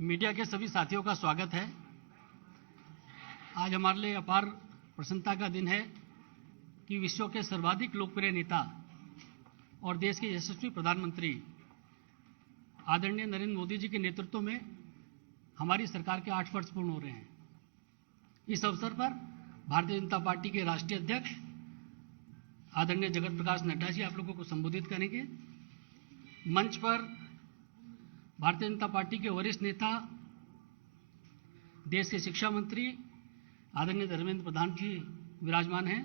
Media के सभी साथियों का स्वागत है। आज हमारे लिए अपार प्रसन्नता का दिन है कि विश्व के सर्वाधिक लोकप्रिय नेता और देश के यशस्वी प्रधानमंत्री आदरणीय नरेंद्र मोदी जी के नेतृत्व में हमारी सरकार के 8 वर्ष पूर्ण हो रहे हैं। इस अवसर पर भारतीय जनता पार्टी के राष्ट्रीय अध्यक्ष आदरणीय जगत प्रकाश नड्डा जी आप लोगों को संबोधित करेंगे। मंच पर भारतीय जनता पार्टी के वरिष्ठ नेता, देश के शिक्षा मंत्री आदरणीय धर्मेंद्र प्रधान जी विराजमान हैं।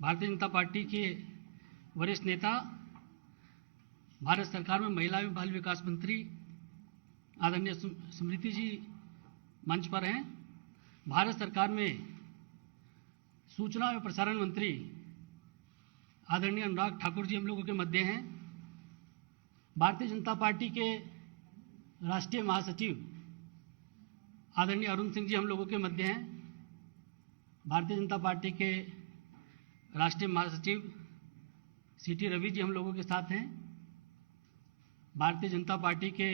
भारतीय जनता पार्टी के वरिष्ठ नेता, भारत सरकार में महिला एवं बाल विकास मंत्री आदरणीय स्मृति जी मंच पर हैं। भारत सरकार में सूचना एवं प्रसारण मंत्री आदरणीय अनुराग ठाकुर जी हम लोगों के मध्य हैं। भारतीय जनता पार्टी के राष्ट्रीय महासचिव आदरणीय अरुण सिंह जी हम लोगों के मध्य हैं। भारतीय जनता पार्टी के राष्ट्रीय महासचिव सीटी रवि जी हम लोगों के साथ हैं। भारतीय जनता पार्टी के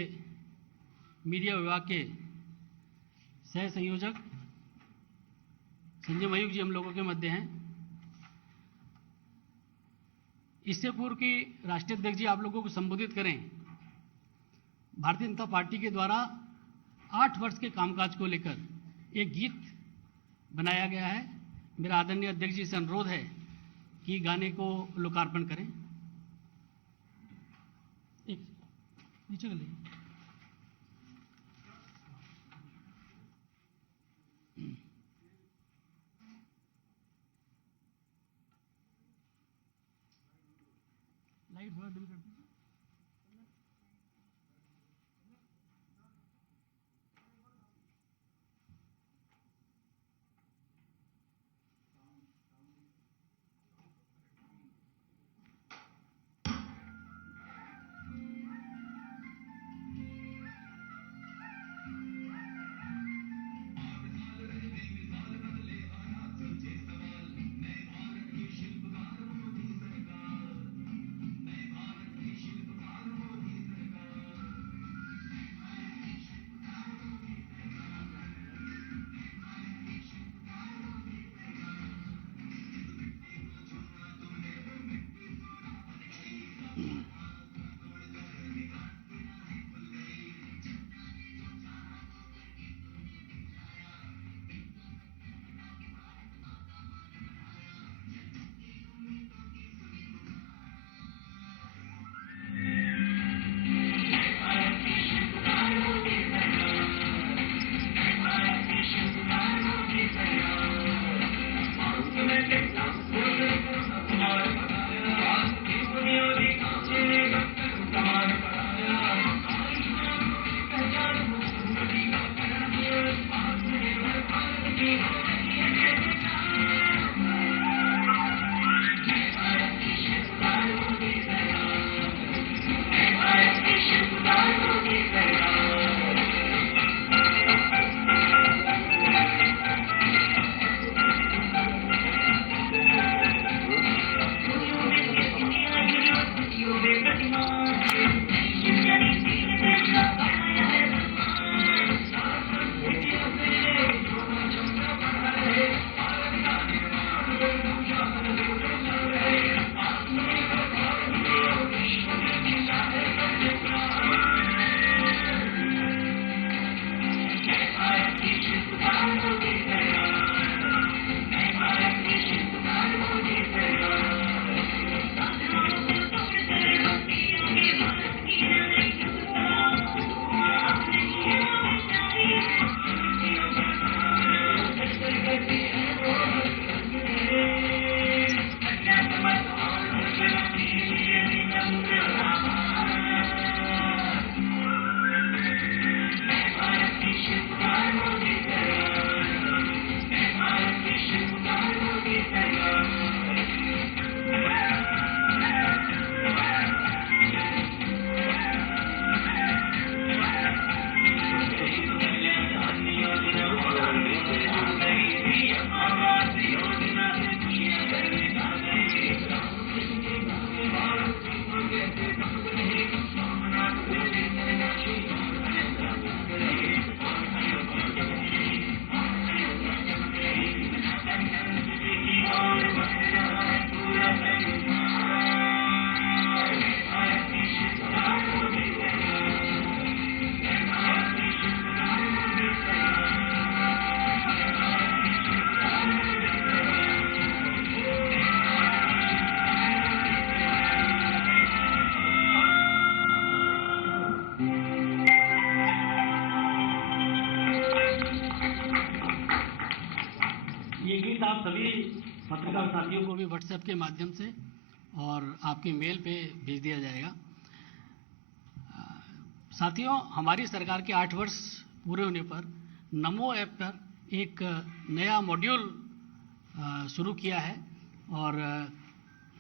मीडिया विभाग के सह संयोजक संजय मयूख जी हम लोगों के मध्य हैं। इससे पूर्व कि राष्ट्रीय अध्यक्ष जी आप लोगों को संबोधित करें, भारतीय जनता पार्टी के द्वारा 8 वर्ष के कामकाज को लेकर एक गीत बनाया गया है। मेरा आदरणीय अध्यक्ष जी से अनुरोध है कि गाने को लोकार्पण करें। एक नीचे कर लीजिए। लाइट थोड़ा डिम कर दीजिए। सभी पत्रकार साथियों को भी व्हाट्सएप के माध्यम से और आपकी मेल पे भेज दिया जाएगा। साथियों, हमारी सरकार के 8 वर्ष पूरे होने पर नमो ऐप पर एक नया मॉड्यूल शुरू किया है और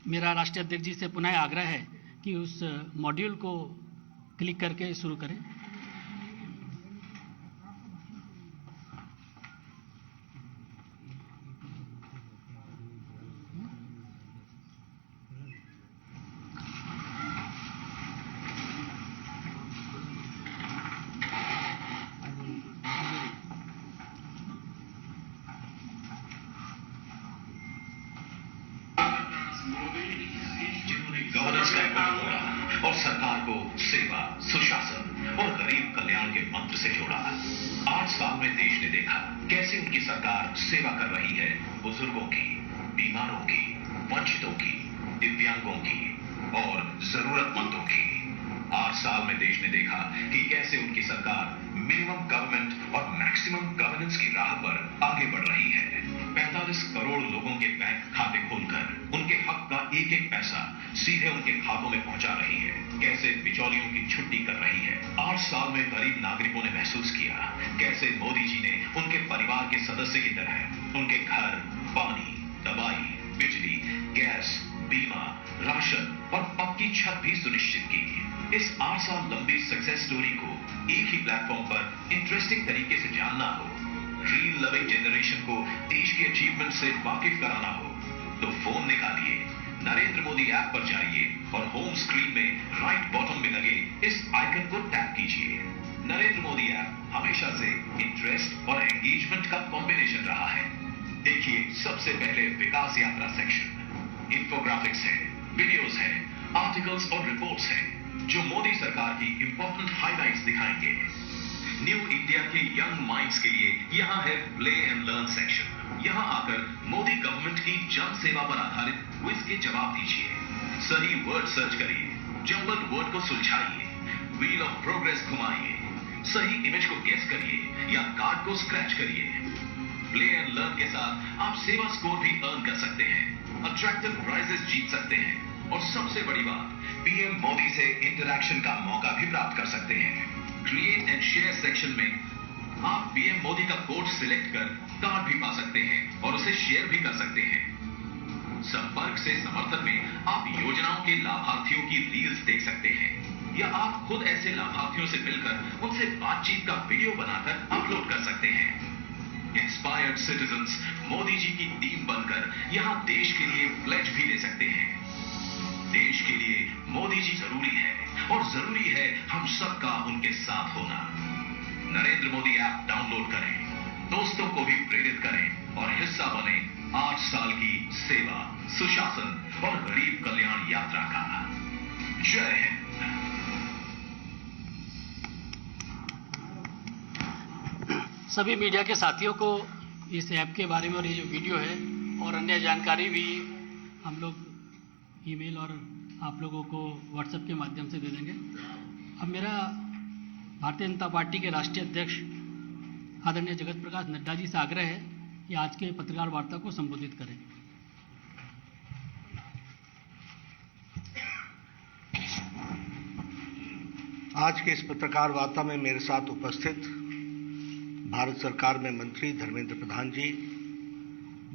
मेरा राष्ट्रीय अध्यक्ष जी से पुनः आग्रह है कि उस मॉड्यूल को क्लिक करके शुरू करें। गवर्नेंस का गढ़ तोड़ा और सरकार को सेवा, सुशासन और गरीब कल्याण के मंत्र से जोड़ा। 8 साल में देश ने देखा कैसे उनकी सरकार सेवा कर रही है बुजुर्गों की, बीमारों की, वंचितों की, दिव्यांगों की और जरूरतमंदों की। 8 साल में देश ने देखा कि कैसे उनकी सरकार मिनिमम गवर्नमेंट और मैक्सिमम गवर्नेंस की राह पर आगे बढ़ रही है। 45 करोड़ लोगों के बैंक खाते खोलकर उनके हक का एक एक पैसा सीधे उनके खातों में पहुंचा रही है। कैसे बिचौलियों की छुट्टी कर रही है। 8 साल में गरीब नागरिकों ने महसूस किया कैसे मोदी जी ने उनके परिवार के सदस्य की तरह उनके घर, पानी, दवाई, बिजली, गैस, बीमा, राशन और पक्की छत भी सुनिश्चित की। इस 8 साल लंबी सक्सेस स्टोरी को एक ही प्लेटफॉर्म पर इंटरेस्टिंग तरीके से जानना हो, रील लविंग जनरेशन को देश के अचीवमेंट से वाकिफ कराना हो, तो फोन निकालिए, नरेंद्र मोदी ऐप पर जाइए और होम स्क्रीन में राइट बॉटम में लगे इस आइकन को टैप कीजिए। नरेंद्र मोदी ऐप हमेशा से इंटरेस्ट और एंगेजमेंट का कॉम्बिनेशन रहा है। देखिए, सबसे पहले विकास यात्रा सेक्शन, इंफोग्राफिक्स है, वीडियोस है, आर्टिकल्स और रिपोर्ट्स हैं जो मोदी सरकार की इंपॉर्टेंट हाइलाइट्स दिखाएंगे। न्यू इंडिया के यंग माइंड्स के लिए यहाँ है प्ले एंड लर्न सेक्शन। यहाँ आकर मोदी गवर्नमेंट की जन सेवा पर आधारित क्विज के जवाब दीजिए। सही वर्ड सर्च करिए, जंबल वर्ड को सुलझाइए, व्हील ऑफ प्रोग्रेस घुमाइए, सही इमेज को गेस करिए या कार्ड को स्क्रैच करिए। प्ले एंड लर्न के साथ आप सेवा स्कोर भी अर्न कर सकते हैं, अट्रैक्टिव प्राइजेस जीत सकते हैं और सबसे बड़ी बात, पीएम मोदी से इंटरैक्शन का मौका भी प्राप्त कर सकते हैं। क्रिएट एंड शेयर सेक्शन में आप पीएम मोदी का कोड सिलेक्ट कर कार्ड भी पा सकते हैं और उसे शेयर भी कर सकते हैं। संपर्क से समर्थन में आप योजनाओं के लाभार्थियों की रील्स देख सकते हैं या आप खुद ऐसे लाभार्थियों से मिलकर उनसे बातचीत का वीडियो बनाकर अपलोड कर सकते हैं। इंस्पायर्ड सिटीजंस मोदी जी की टीम बनकर यहां देश के लिए प्लेज भी ले सकते हैं। देश के लिए मोदी जी जरूरी है और जरूरी है हम सबका उनके साथ होना। नरेंद्र मोदी ऐप डाउनलोड करें, दोस्तों को भी प्रेरित करें और हिस्सा बने 8 साल की सेवा, सुशासन और गरीब कल्याण यात्रा का। जय हिंद। सभी मीडिया के साथियों को इस ऐप के बारे में और ये जो वीडियो है और अन्य जानकारी भी हम लोग ईमेल और आप लोगों को व्हाट्सएप के माध्यम से दे देंगे। अब मेरा भारतीय जनता पार्टी के राष्ट्रीय अध्यक्ष आदरणीय जगत प्रकाश नड्डा जी से आग्रह है कि आज के पत्रकार वार्ता को संबोधित करें। आज के इस पत्रकार वार्ता में मेरे साथ उपस्थित भारत सरकार में मंत्री धर्मेंद्र प्रधान जी,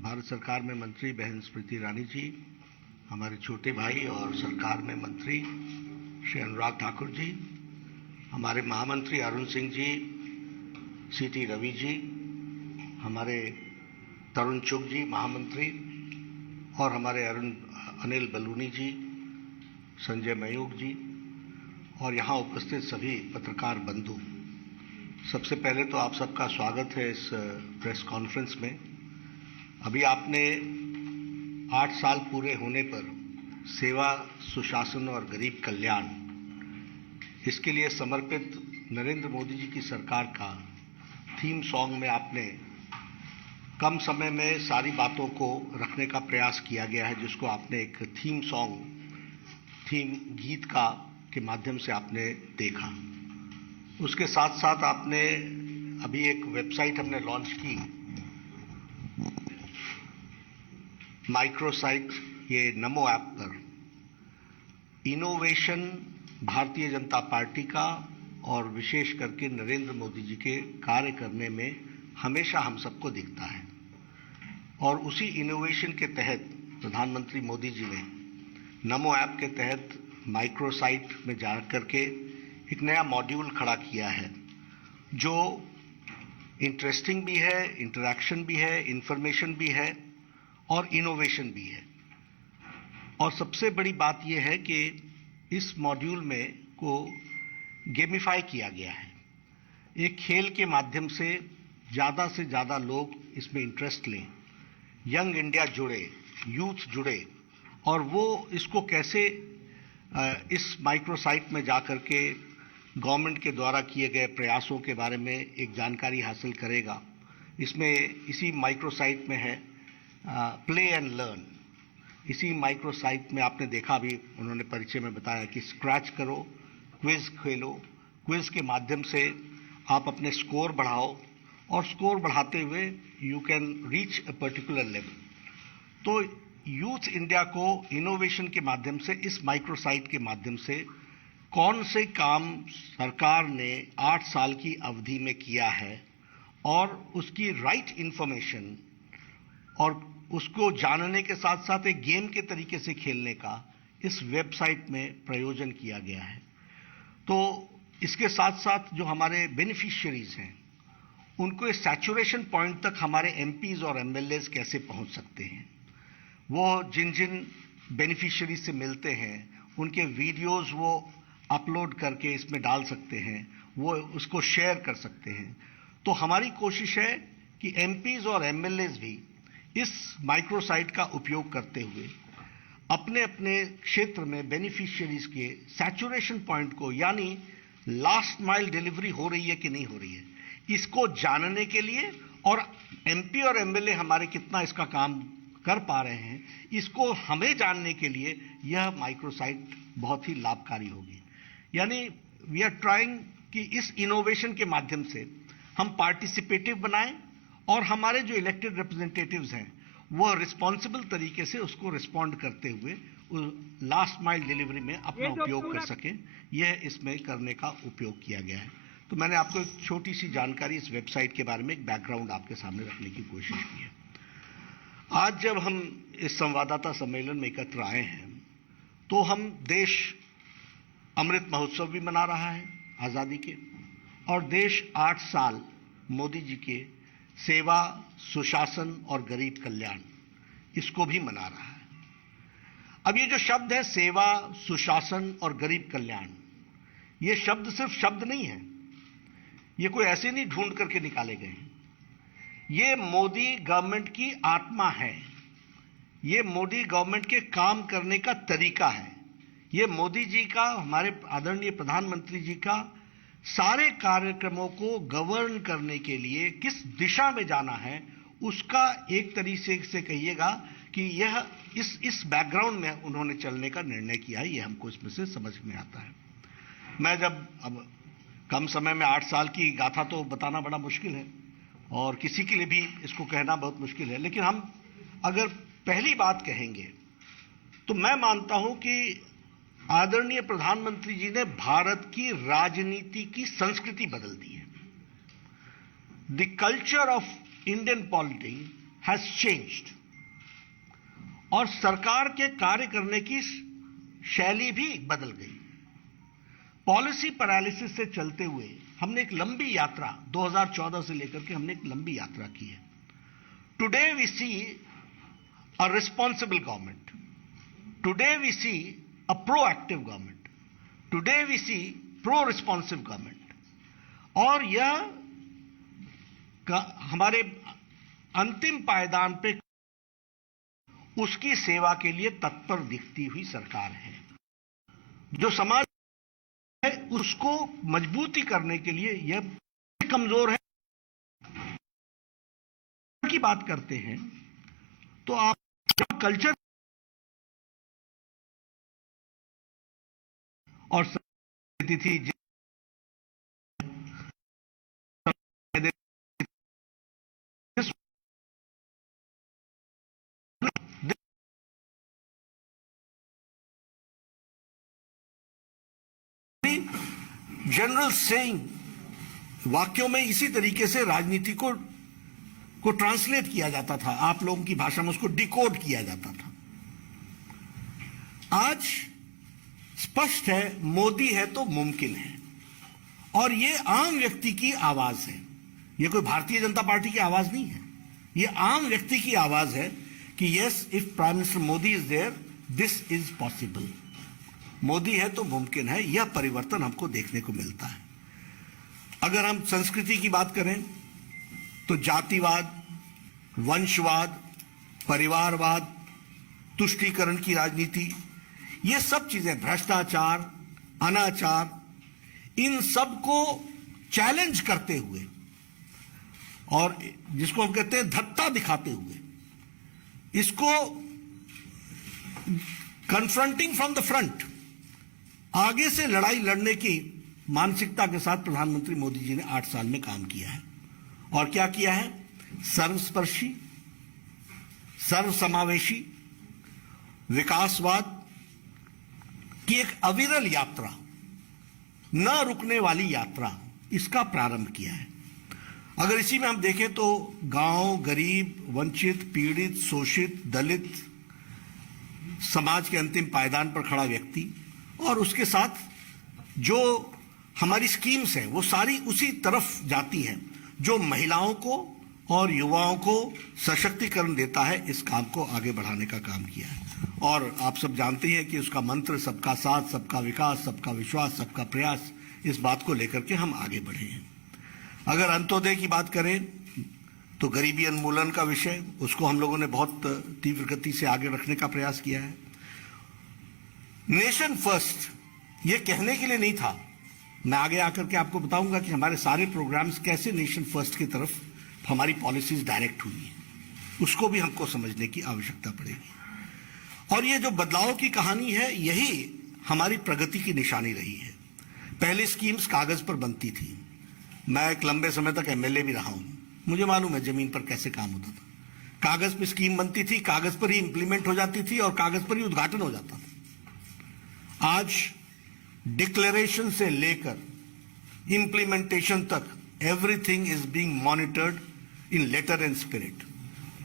भारत सरकार में मंत्री बहन स्मृति ईरानी जी, हमारे छोटे भाई और सरकार में मंत्री श्री अनुराग ठाकुर जी, हमारे महामंत्री अरुण सिंह जी, सीटी रवि जी, हमारे तरुण चुग जी महामंत्री और हमारे अनिल बलूनी जी, संजय मयूख जी और यहाँ उपस्थित सभी पत्रकार बंधु, सबसे पहले तो आप सबका स्वागत है इस प्रेस कॉन्फ्रेंस में। अभी आपने 8 साल पूरे होने पर सेवा, सुशासन और गरीब कल्याण, इसके लिए समर्पित नरेंद्र मोदी जी की सरकार का थीम सॉन्ग में आपने कम समय में सारी बातों को रखने का प्रयास किया गया है, जिसको आपने एक थीम गीत का के माध्यम से आपने देखा। उसके साथ साथ आपने अभी एक वेबसाइट हमने लॉन्च की माइक्रोसाइट ये नमो ऐप पर इनोवेशन भारतीय जनता पार्टी का और विशेष करके नरेंद्र मोदी जी के कार्य करने में हमेशा हम सबको दिखता है। और उसी इनोवेशन के तहत प्रधानमंत्री मोदी जी ने नमो ऐप के तहत माइक्रोसाइट में जा करके एक नया मॉड्यूल खड़ा किया है जो इंटरेस्टिंग भी है, इंटरैक्शन भी है, इंफॉर्मेशन भी है और इनोवेशन भी है। और सबसे बड़ी बात यह है कि इस मॉड्यूल में को गेमिफाई किया गया है। एक खेल के माध्यम से ज़्यादा लोग इसमें इंटरेस्ट लें, यंग इंडिया जुड़े, यूथ जुड़े और वो इसको कैसे इस माइक्रोसाइट में जाकर के गवर्नमेंट के द्वारा किए गए प्रयासों के बारे में एक जानकारी हासिल करेगा। इसमें इसी माइक्रोसाइट में है प्ले एंड लर्न। इसी माइक्रोसाइट में आपने देखा भी, उन्होंने परिचय में बताया कि स्क्रैच करो, क्विज खेलो, क्विज के माध्यम से आप अपने स्कोर बढ़ाओ और स्कोर बढ़ाते हुए you can reach a particular level. तो यूथ इंडिया को इनोवेशन के माध्यम से, इस माइक्रोसाइट के माध्यम से कौन से काम सरकार ने 8 साल की अवधि में किया है और उसकी राइट इंफॉर्मेशन और उसको जानने के साथ साथ एक गेम के तरीके से खेलने का इस वेबसाइट में प्रयोजन किया गया है। तो इसके साथ साथ जो हमारे बेनिफिशियरीज हैं उनको इस सैचुरेशन पॉइंट तक हमारे एमपीज और एमएलएज कैसे पहुंच सकते हैं, वो जिन जिन बेनिफिशियरीज से मिलते हैं उनके वीडियोस वो अपलोड करके इसमें डाल सकते हैं, वो उसको शेयर कर सकते हैं। तो हमारी कोशिश है कि एमपीज और एमएलएज भी इस माइक्रोसाइट का उपयोग करते हुए अपने अपने क्षेत्र में बेनिफिशियरीज के सैचुरेशन पॉइंट को, यानी लास्ट माइल डिलीवरी हो रही है कि नहीं हो रही है, इसको जानने के लिए और एमपी और एमएलए हमारे कितना इसका काम कर पा रहे हैं, इसको हमें जानने के लिए यह माइक्रोसाइट बहुत ही लाभकारी होगी। यानी वी आर ट्राइंग कि इस इनोवेशन के माध्यम से हम पार्टिसिपेटिव बनाएं और हमारे जो इलेक्टेड रिप्रेजेंटेटिव्स हैं वो रिस्पॉन्सिबल तरीके से उसको रिस्पॉन्ड करते हुए लास्ट माइल डिलीवरी में अपना उपयोग कर सकें, यह इसमें करने का उपयोग किया गया है। तो मैंने आपको एक छोटी सी जानकारी इस वेबसाइट के बारे में, एक बैकग्राउंड आपके सामने रखने की कोशिश की है। आज जब हम इस संवाददाता सम्मेलन में एकत्र आए हैं तो हम देश अमृत महोत्सव भी मना रहा है आज़ादी के, और देश 8 साल मोदी जी के सेवा, सुशासन और गरीब कल्याण, इसको भी मना रहा है। अब ये जो शब्द है सेवा, सुशासन और गरीब कल्याण, ये शब्द सिर्फ शब्द नहीं है, ये कोई ऐसे नहीं ढूंढ करके निकाले गए हैं। ये मोदी गवर्नमेंट की आत्मा है, ये मोदी गवर्नमेंट के काम करने का तरीका है, ये मोदी जी का, हमारे आदरणीय प्रधानमंत्री जी का सारे कार्यक्रमों को गवर्न करने के लिए किस दिशा में जाना है उसका एक तरीके से कहिएगा कि यह इस बैकग्राउंड में उन्होंने चलने का निर्णय किया है। ये हमको इसमें से समझ में आता है। मैं जब अब कम समय में 8 साल की गाथा तो बताना बड़ा मुश्किल है और किसी के लिए भी इसको कहना बहुत मुश्किल है, लेकिन हम अगर पहली बात कहेंगे तो मैं मानता हूं कि आदरणीय प्रधानमंत्री जी ने भारत की राजनीति की संस्कृति बदल दी है। The culture of Indian polity has changed और सरकार के कार्य करने की शैली भी बदल गई। पॉलिसी पैरालिसिस से चलते हुए हमने एक लंबी यात्रा 2014 से लेकर के हमने एक लंबी यात्रा की है। Today we see a responsible government, today we see a proactive government, today we see pro-responsive government, और यह हमारे अंतिम पायदान पे उसकी सेवा के लिए तत्पर दिखती हुई सरकार है। जो समाज है उसको मजबूती करने के लिए यह कमजोर है की बात करते हैं तो आप कल्चर और थी जनरल सेइंग, वाक्यों में इसी तरीके से राजनीति को ट्रांसलेट किया जाता था, आप लोगों की भाषा में उसको डिकोड किया जाता था। आज स्पष्ट है, मोदी है तो मुमकिन है, और ये आम व्यक्ति की आवाज है। ये कोई भारतीय जनता पार्टी की आवाज नहीं है, ये आम व्यक्ति की आवाज है कि yes, if prime minister Modi is there, this is possible. Modi है तो मुमकिन है, यह परिवर्तन हमको देखने को मिलता है। अगर हम संस्कृति की बात करें तो जातिवाद, वंशवाद, परिवारवाद, तुष्टीकरण की राजनीति, ये सब चीजें, भ्रष्टाचार, अनाचार, इन सब को चैलेंज करते हुए और जिसको हम कहते हैं धत्ता दिखाते हुए, इसको कन्फ्रंटिंग फ्रॉम द फ्रंट, आगे से लड़ाई लड़ने की मानसिकता के साथ प्रधानमंत्री मोदी जी ने 8 साल में काम किया है। और क्या किया है? सर्वस्पर्शी, सर्वसमावेशी विकासवाद की एक अविरल यात्रा, न रुकने वाली यात्रा, इसका प्रारंभ किया है। अगर इसी में हम देखें तो गांव, गरीब, वंचित, पीड़ित, शोषित, दलित, समाज के अंतिम पायदान पर खड़ा व्यक्ति, और उसके साथ जो हमारी स्कीम्स हैं वो सारी उसी तरफ जाती हैं जो महिलाओं को और युवाओं को सशक्तिकरण देता है। इस काम को आगे बढ़ाने का काम किया है, और आप सब जानते हैं कि उसका मंत्र सबका साथ, सबका विकास, सबका विश्वास, सबका प्रयास, इस बात को लेकर के हम आगे बढ़े हैं। अगर अंत्योदय की बात करें तो गरीबी उन्मूलन का विषय, उसको हम लोगों ने बहुत तीव्र गति से आगे रखने का प्रयास किया है। नेशन फर्स्ट ये कहने के लिए नहीं था, मैं आगे आकर के आपको बताऊंगा कि हमारे सारे प्रोग्राम्स कैसे नेशन फर्स्ट की तरफ हमारी पॉलिसीज डायरेक्ट हुई हैं, उसको भी हमको समझने की आवश्यकता पड़ेगी। और ये जो बदलाव की कहानी है, यही हमारी प्रगति की निशानी रही है। पहले स्कीम्स कागज पर बनती थी, मैं एक लंबे समय तक एमएलए भी रहा हूं, मुझे मालूम है जमीन पर कैसे काम होता था। कागज पर स्कीम बनती थी, कागज पर ही इंप्लीमेंट हो जाती थी और कागज पर ही उद्घाटन हो जाता था। आज डिक्लेरेशन से लेकर इंप्लीमेंटेशन तक everything is being monitored in letter and spirit.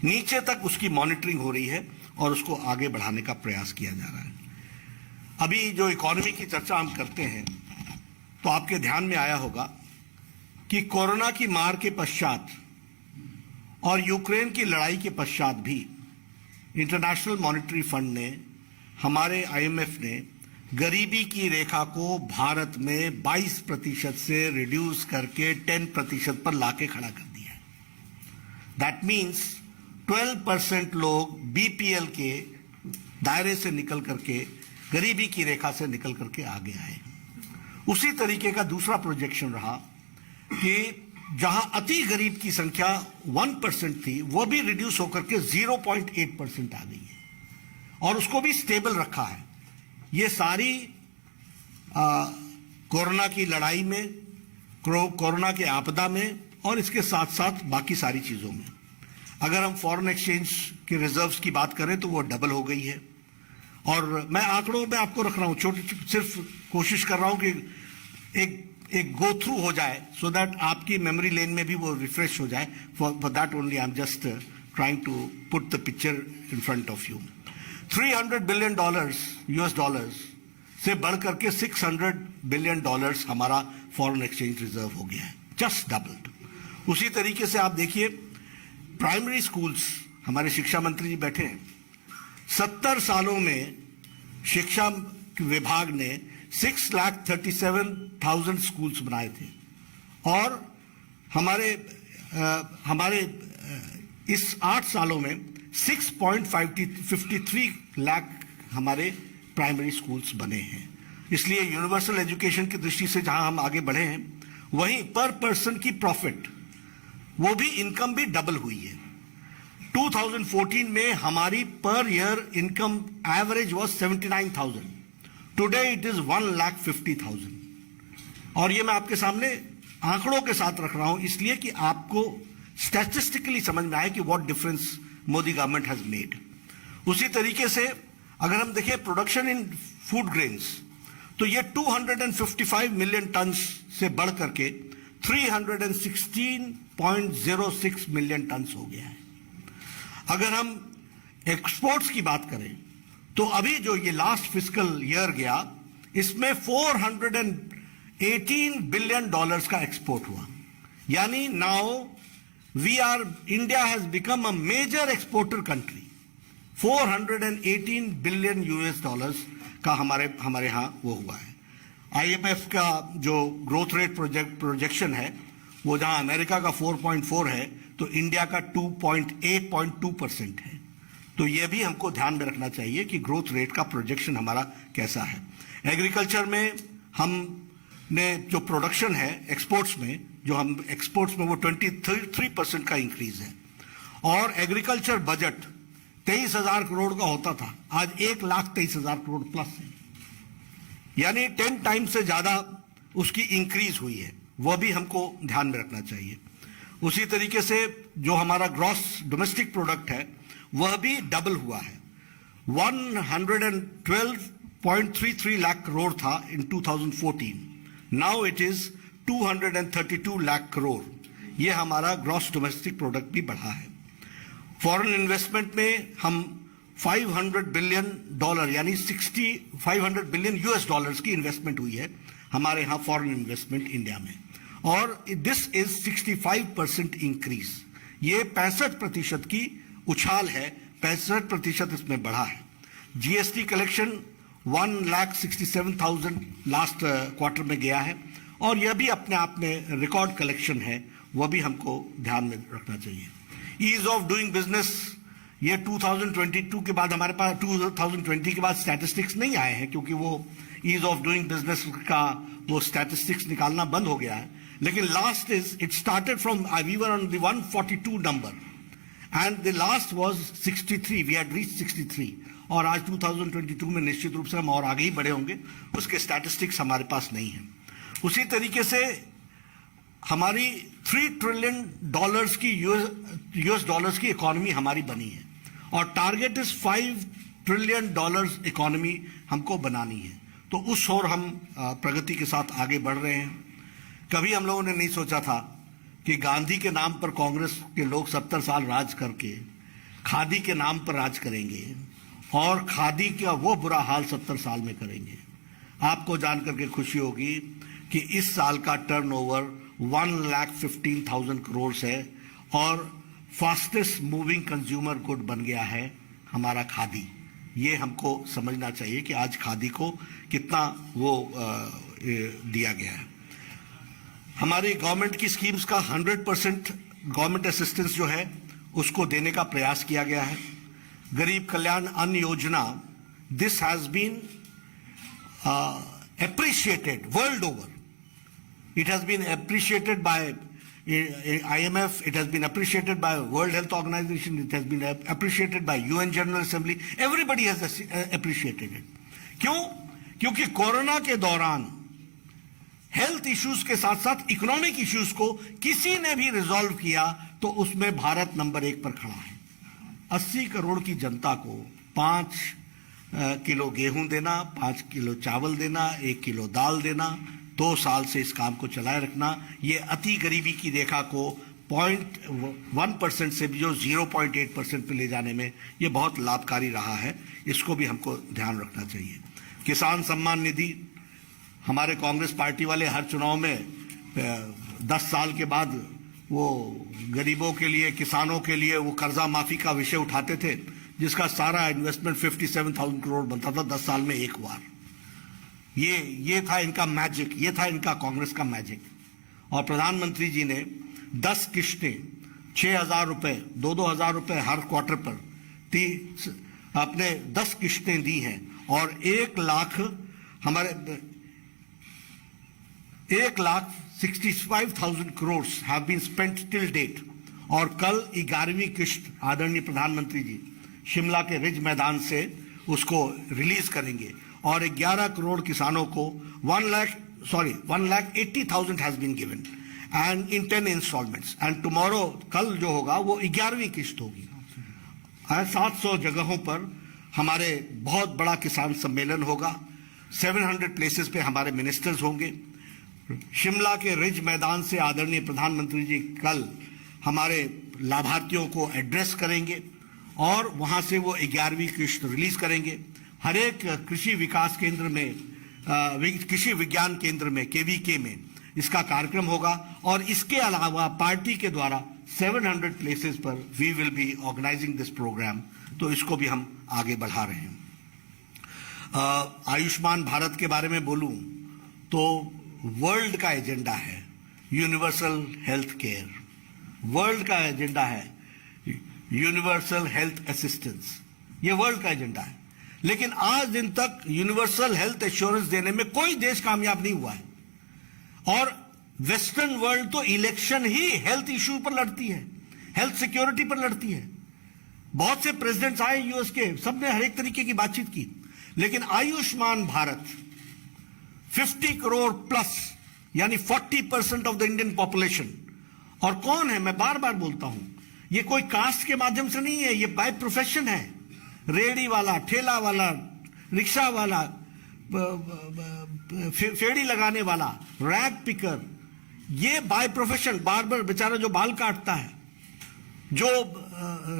नीचे तक उसकी मॉनिटरिंग हो रही है और उसको आगे बढ़ाने का प्रयास किया जा रहा है। अभी जो इकोनॉमी की चर्चा हम करते हैं तो आपके ध्यान में आया होगा कि कोरोना की मार के पश्चात और यूक्रेन की लड़ाई के पश्चात भी इंटरनेशनल मॉनेटरी फंड ने, हमारे आईएमएफ ने गरीबी की रेखा को भारत में 22% से रिड्यूस करके 10% पर लाके खड़ा कर दिया है। दैट मीन्स 12% लोग बीपीएल के दायरे से निकल करके, गरीबी की रेखा से निकल करके आगे आए। उसी तरीके का दूसरा प्रोजेक्शन रहा कि जहां अति गरीब की संख्या 1% थी, वो भी रिड्यूस होकर के 0.8% आ गई है और उसको भी स्टेबल रखा है। ये सारी कोरोना की लड़ाई में, कोरोना के आपदा में और इसके साथ साथ बाकी सारी चीजों में। अगर हम फॉरेन एक्सचेंज के रिजर्व्स की बात करें तो वो डबल हो गई है। और मैं आंकड़ों में आपको रख रहा हूं, सिर्फ कोशिश कर रहा हूं कि एक गो थ्रू हो जाए, सो दैट आपकी मेमोरी लेन में भी वो रिफ्रेश हो जाए। For that only I am just trying to put the picture in front of you. $300 billion US dollars से बढ़कर के $600 बिलियन हमारा फॉरेन एक्सचेंज रिजर्व हो गया है, जस्ट डबल्ड। उसी तरीके से आप देखिए प्राइमरी स्कूल्स, हमारे शिक्षा मंत्री जी बैठे हैं, 70 सालों में शिक्षा विभाग ने 6,37,000 स्कूल्स बनाए थे और हमारे इस 8 सालों में 6.53 लाख हमारे प्राइमरी स्कूल्स बने हैं। इसलिए यूनिवर्सल एजुकेशन की दृष्टि से जहां हम आगे बढ़े हैं, वहीं पर पर्सन की प्रॉफिट, वो भी इनकम भी डबल हुई है। 2014 में हमारी per year income average was 79,000, today it is 1,50,000। और ये मैं आपके सामने आंकड़ों के साथ रख रहा हूं इसलिए कि आपको स्टैटिस्टिकली समझ में आए कि what difference Modi government has made. उसी तरीके से अगर हम देखें प्रोडक्शन इन फूड ग्रेन्स, तो ये 255 मिलियन टन से बढ़ करके 316.06 मिलियन टन हो गया है। अगर हम एक्सपोर्ट्स की बात करें तो अभी जो ये लास्ट फिस्कल ईयर गया इसमें 418 बिलियन डॉलर्स का एक्सपोर्ट हुआ। यानी now India has become a major exporter country. 418 billion US dollars का हमारे यहाँ वो हुआ है। आईएमएफ का जो ग्रोथ रेट प्रोजेक्शन है वो जहाँ अमेरिका का 4.4 है तो इंडिया का 8.2% है। तो ये भी हमको ध्यान में रखना चाहिए कि ग्रोथ रेट का प्रोजेक्शन हमारा कैसा है। एग्रीकल्चर में हमने जो प्रोडक्शन है एक्सपोर्ट्स में वो 23% का इंक्रीज है। और एग्रीकल्चर बजट 23,000 करोड़ का होता था, आज 1,23,000 करोड़ प्लस है। यानी 10 टाइम्स से ज्यादा उसकी इंक्रीज हुई है, वह भी हमको ध्यान में रखना चाहिए। उसी तरीके से जो हमारा ग्रॉस डोमेस्टिक प्रोडक्ट है वह भी डबल हुआ है। 112.33 लाख करोड़ था इन 2014, now it is 232 lakh crore. यह हमारा ग्रॉस डोमेस्टिक प्रोडक्ट भी बढ़ा है। फॉरेन इन्वेस्टमेंट में हम $500 बिलियन यानी 500 बिलियन यूएस डॉलर्स की इन्वेस्टमेंट हुई है हमारे यहाँ फॉरेन इन्वेस्टमेंट इंडिया में, और दिस इज 65% इंक्रीज। ये 65% की उछाल है, 65% इसमें बढ़ा है। जीएसटी कलेक्शन 1,67,000 लास्ट क्वार्टर में गया है और यह भी अपने आप में रिकॉर्ड कलेक्शन है, वह भी हमको ध्यान में रखना चाहिए। ईज ऑफ डूइंग बिजनेस, ये 2022 के बाद हमारे पास 2020 के बाद स्टैटिस्टिक्स नहीं आए हैं क्योंकि वो ईज ऑफ डूइंग बिजनेस का वो स्टैटिस्टिक्स निकालना बंद हो गया है। लेकिन last is it started from we were on the 142 number and the last was 63, we had reached 63 और आज 2022 में निश्चित रूप से हम और आगे ही बढ़े होंगे, उसके स्टैटिस्टिक्स हमारे पास नहीं है। उसी तरीके से हमारी $3 ट्रिलियन की यूएस डॉलर्स की इकोनॉमी हमारी बनी है और टारगेट इज $5 ट्रिलियन इकोनॉमी हमको बनानी है। तो उस ओर हम प्रगति के साथ आगे बढ़ रहे हैं। कभी हम लोगों ने नहीं सोचा था कि गांधी के नाम पर कांग्रेस के लोग 70 साल राज करके खादी के नाम पर राज करेंगे और खादी का वो बुरा हाल 70 साल में करेंगे। आपको जानकर के खुशी होगी कि इस साल का टर्नओवर 1,15,000 करोड़ है और फास्टेस्ट मूविंग कंज्यूमर गुड बन गया है हमारा खादी। ये हमको समझना चाहिए कि आज खादी को कितना वो दिया गया है। हमारी गवर्नमेंट की स्कीम्स का 100% गवर्नमेंट असिस्टेंस जो है उसको देने का प्रयास किया गया है। गरीब Kalyan Anna Yojana, this has been appreciated world over. It has been appreciated by IMF, it has been appreciated by World Health Organization, it has been appreciated by UN General Assembly. Everybody has appreciated it. क्यों? क्योंकि corona के दौरान health issues के साथ साथ economic issues को किसी ने भी रिजॉल्व किया तो उसमें भारत नंबर 1 पर खड़ा है। 80 करोड़ की जनता को 5 किलो गेहूं देना, 5 किलो चावल देना, 1 किलो दाल देना, 2 साल से इस काम को चलाए रखना, ये अति गरीबी की रेखा को 0.1% से भी जो 0.8% पे ले जाने में ये बहुत लाभकारी रहा है। इसको भी हमको ध्यान रखना चाहिए। किसान सम्मान निधि, हमारे कांग्रेस पार्टी वाले हर चुनाव में 10 साल के बाद वो गरीबों के लिए, किसानों के लिए वो कर्जा माफी का विषय उठाते थे जिसका सारा इन्वेस्टमेंट 57,000 करोड़ बनता था 10 साल में एक बार। ये था इनका मैजिक, ये था इनका कांग्रेस का मैजिक। और प्रधानमंत्री जी ने 10 किश्तें 6,000 रुपए, 2,000 रुपए हर क्वार्टर पर अपने 10 किश्तें दी हैं और 1,65,000 crore have been spent till date. और कल 11वीं किश्त आदरणीय प्रधानमंत्री जी शिमला के रिज मैदान से उसको रिलीज करेंगे और 11 करोड़ किसानों को 1,80,000 has been given and in 10 instalments and tomorrow, कल जो होगा वो 11वीं किश्त होगी। 700 जगहों पर हमारे बहुत बड़ा किसान सम्मेलन होगा। 700 प्लेसेस पे हमारे मिनिस्टर्स होंगे। शिमला के रिज मैदान से आदरणीय प्रधानमंत्री जी कल हमारे लाभार्थियों को एड्रेस करेंगे और वहां से वो 11वीं किश्त रिलीज करेंगे। हर एक कृषि विकास केंद्र में, कृषि विज्ञान केंद्र में, KVK में इसका कार्यक्रम होगा। और इसके अलावा पार्टी के द्वारा 700 प्लेसेस पर we will be organising this programme, तो इसको भी हम आगे बढ़ा रहे हैं। आयुष्मान भारत के बारे में बोलूं तो वर्ल्ड का एजेंडा है यूनिवर्सल हेल्थ केयर, वर्ल्ड का एजेंडा है यूनिवर्सल हेल्थ असिस्टेंस, ये वर्ल्ड का एजेंडा है। लेकिन आज दिन तक यूनिवर्सल हेल्थ एश्योरेंस देने में कोई देश कामयाब नहीं हुआ है। और वेस्टर्न वर्ल्ड तो इलेक्शन ही हेल्थ इश्यू पर लड़ती है, हेल्थ सिक्योरिटी पर लड़ती है। बहुत से प्रेसिडेंट्स आए यूएस के, सबने हर एक तरीके की बातचीत की, लेकिन आयुष्मान भारत 50 करोड़ प्लस यानी 40% ऑफ द इंडियन पॉपुलेशन। और कौन है, मैं बार बार बोलता हूं, ये कोई कास्ट के माध्यम से नहीं है, ये बाय प्रोफेशन है। रेडी वाला, ठेला वाला, रिक्शा वाला, फेड़ी लगाने वाला, रैग पिकर, ये बाय प्रोफेशन, बार्बर बेचारा जो बाल काटता है, जो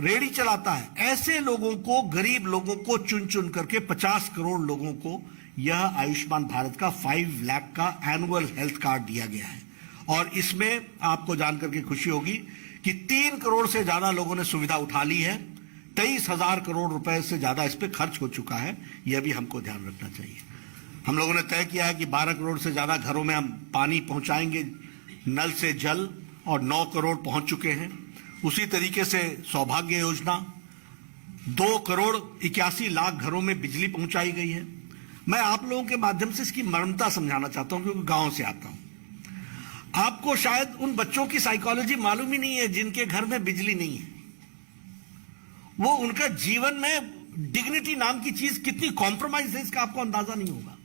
रेडी चलाता है, ऐसे लोगों को, गरीब लोगों को चुन चुन करके 50 करोड़ लोगों को यह आयुष्मान भारत का 5 लाख का एनुअल हेल्थ कार्ड दिया गया है। और इसमें आपको जानकर के खुशी होगी कि 3 करोड़ से ज्यादा लोगों ने सुविधा उठा ली है। 23,000 करोड़ रुपए से ज्यादा इस पे खर्च हो चुका है, यह भी हमको ध्यान रखना चाहिए। हम लोगों ने तय किया है कि 12 करोड़ से ज्यादा घरों में हम पानी पहुंचाएंगे, नल से जल, और 9 करोड़ पहुंच चुके हैं। उसी तरीके से सौभाग्य योजना, 2 करोड़ 81 लाख घरों में बिजली पहुंचाई गई है। मैं आप लोगों के माध्यम से इसकी मर्मता समझाना चाहता हूं, क्योंकि गांव से आता हूं। आपको शायद उन बच्चों की साइकोलॉजी मालूम ही नहीं है जिनके घर में बिजली नहीं है। वो, उनका जीवन में डिग्निटी नाम की चीज कितनी कॉम्प्रोमाइज है, इसका आपको अंदाजा नहीं होगा।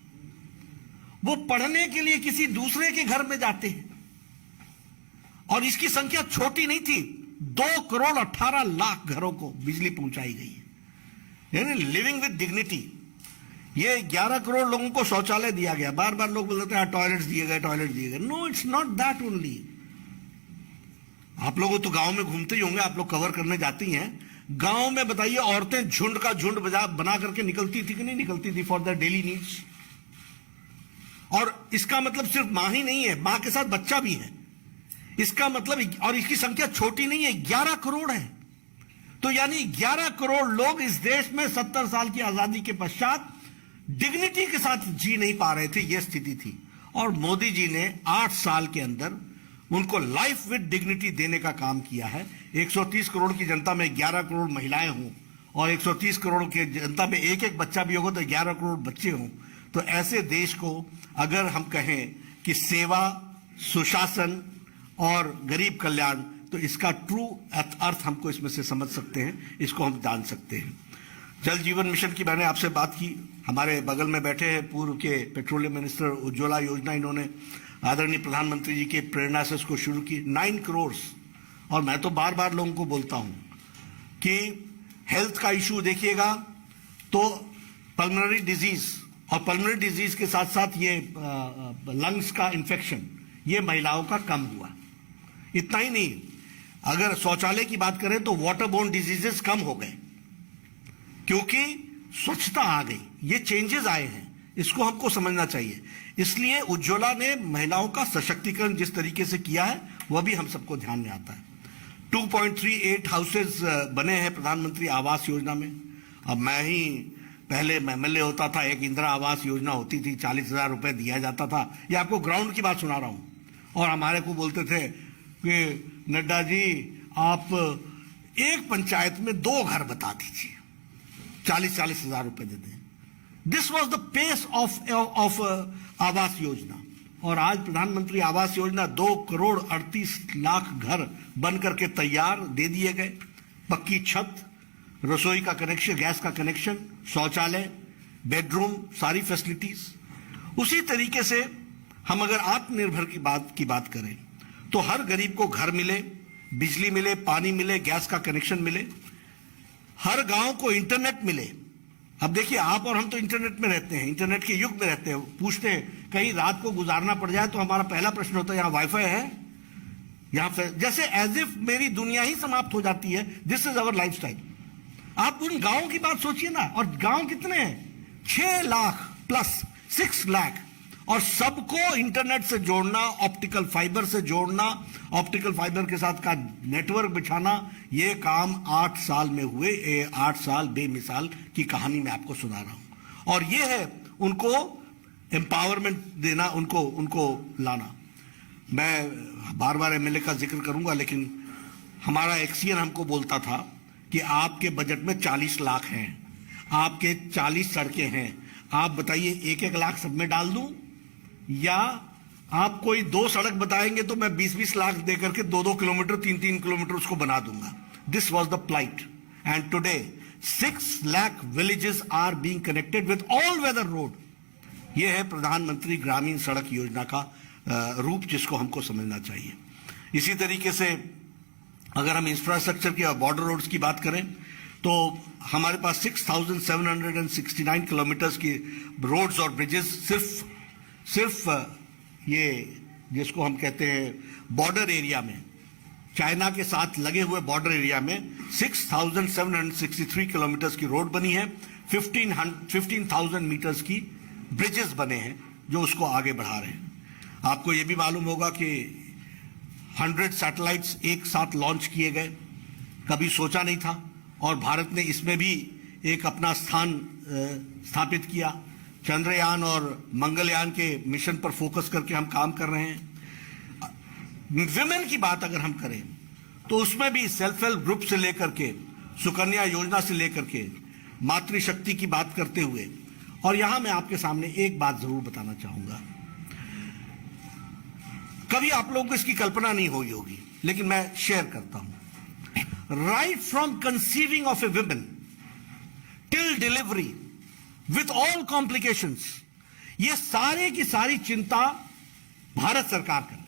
वो पढ़ने के लिए किसी दूसरे के घर में जाते हैं, और इसकी संख्या छोटी नहीं थी, 2 करोड़ 18 लाख घरों को बिजली पहुंचाई गई है, यानी लिविंग विद डिग्निटी। ये 11 करोड़ लोगों को शौचालय दिया गया। बार बार लोग बोलते हैं टॉयलेट्स दिए गए, टॉयलेट दिए गए। No, it's not that only. आप लोग तो गांव में घूमते ही होंगे, आप लोग कवर करने जाती हैं। गांव में बताइए, औरतें झुंड का झुंड बना करके निकलती थी कि नहीं निकलती थी फॉर द डेली नीड्स। और इसका मतलब सिर्फ मां ही नहीं है, मां के साथ बच्चा भी है। इसका मतलब, और इसकी संख्या छोटी नहीं है, 11 करोड़ है। तो यानी 11 करोड़ लोग इस देश में 70 साल की आजादी के पश्चात डिग्निटी के साथ जी नहीं पा रहे थे, यह स्थिति थी। और मोदी जी ने 8 साल के अंदर उनको लाइफ विद डिग्निटी देने का काम किया है। 130 करोड़ की जनता में 11 करोड़ महिलाएं हों, और 130 करोड़ की जनता में एक एक बच्चा भी होगा तो 11 करोड़ बच्चे हों, तो ऐसे देश को अगर हम कहें कि सेवा, सुशासन और गरीब कल्याण, तो इसका ट्रू अर्थ हमको इसमें से समझ सकते हैं, इसको हम जान सकते हैं। जल जीवन मिशन की मैंने आपसे बात की। हमारे बगल में बैठे हैं पूर्व के पेट्रोलियम मिनिस्टर, उज्ज्वला योजना इन्होंने आदरणीय प्रधानमंत्री जी के प्रेरणा से उसको शुरू की, 9 करोड़। और मैं तो बार बार लोगों को बोलता हूं कि हेल्थ का इशू देखिएगा तो पल्मोनरी डिजीज, और पल्मोनरी डिजीज के साथ साथ ये लंग्स का इंफेक्शन, ये महिलाओं का कम हुआ। इतना ही नहीं, अगर शौचालय की बात करें तो वाटर बोर्न डिजीजेस कम हो गए, क्योंकि स्वच्छता आ गई। ये चेंजेस आए हैं, इसको हमको समझना चाहिए। इसलिए उज्ज्वला ने महिलाओं का सशक्तिकरण जिस तरीके से किया है, वह भी हम सबको ध्यान में आता है। 2.38 हाउसेज बने हैं प्रधानमंत्री आवास योजना में। अब मैं ही पहले MLA होता था, एक इंदिरा आवास योजना होती थी, 40,000 रुपए दिया जाता था। ये आपको ग्राउंड की बात सुना रहा हूं। और हमारे को बोलते थे कि नड्डा जी, आप एक पंचायत में 2 घर बता दीजिए, 40-40 हजार रुपए दे दें। This was the pace of Awas Yojana. और आज प्रधानमंत्री आवास योजना 2 करोड़ 38 लाख घर बन करके तैयार दे दिए गए। पक्की छत, रसोई का कनेक्शन, गैस का कनेक्शन, शौचालय, बेडरूम, सारी फैसिलिटीज। उसी तरीके से हम अगर आत्मनिर्भर की बात करें तो हर गरीब को घर मिले, बिजली मिले, पानी मिले, गैस का कनेक्शन मिले, हर गांव को इंटरनेट मिले, अब देखिए, आप और हम तो इंटरनेट में रहते हैं, इंटरनेट के युग में रहते हैं, पूछते हैं कहीं रात को गुजारना पड़ जाए तो हमारा पहला प्रश्न होता है यहाँ वाईफाई है, यहाँ पे जैसे एज इफ मेरी दुनिया ही समाप्त हो जाती है। This is our lifestyle. आप उन गांवों की बात सोचिए ना, और गांव कितने हैं, 6 लाख प्लस 6 लाख, और सबको इंटरनेट से जोड़ना, ऑप्टिकल फाइबर से जोड़ना, ऑप्टिकल फाइबर के साथ का नेटवर्क बिछाना, ये काम 8 साल में हुए। 8 साल बेमिसाल की कहानी मैं आपको सुना रहा हूं, और ये है उनको एम्पावरमेंट देना, उनको लाना। मैं बार बार एमएलए का जिक्र करूंगा, लेकिन हमारा एक्सीएन हमको बोलता था कि आपके बजट में 40 लाख हैं, आपके 40 सड़कें हैं, आप बताइए 1-1 लाख सब में डाल दूं, या आप कोई 2 सड़क बताएंगे तो मैं 20-20 लाख देकर के 2-2 किलोमीटर 3-3 किलोमीटर उसको बना दूंगा। This was the plight, and today 6 lakh villages are being connected with all weather road. यह है प्रधानमंत्री ग्रामीण सड़क योजना का रूप, जिसको हमको समझना चाहिए। इसी तरीके से अगर हम इंफ्रास्ट्रक्चर की और बॉर्डर रोड्स की बात करें तो हमारे पास 6,769 किलोमीटर्स की रोड्स और ब्रिजेस सिर्फ ये जिसको हम कहते हैं बॉर्डर एरिया में, चाइना के साथ लगे हुए बॉर्डर एरिया में 6,763 किलोमीटर्स की रोड बनी है, 15,000 मीटर्स की ब्रिजेस बने हैं जो उसको आगे बढ़ा रहे हैं। आपको ये भी मालूम होगा कि 100 सैटेलाइट्स एक साथ लॉन्च किए गए, कभी सोचा नहीं था, और भारत ने इसमें भी एक अपना स्थान स्थापित किया। चंद्रयान और मंगलयान के मिशन पर फोकस करके हम काम कर रहे हैं। विमेन की बात अगर हम करें तो उसमें भी सेल्फ हेल्प ग्रुप से लेकर के सुकन्या योजना से लेकर के मातृशक्ति की बात करते हुए, और यहां मैं आपके सामने एक बात जरूर बताना चाहूंगा। कभी आप लोगों को इसकी कल्पना नहीं हुई होगी, लेकिन मैं शेयर करता हूं। Right from conceiving of a woman till delivery with all complications, ये सारे की सारी चिंता भारत सरकार कर रही है।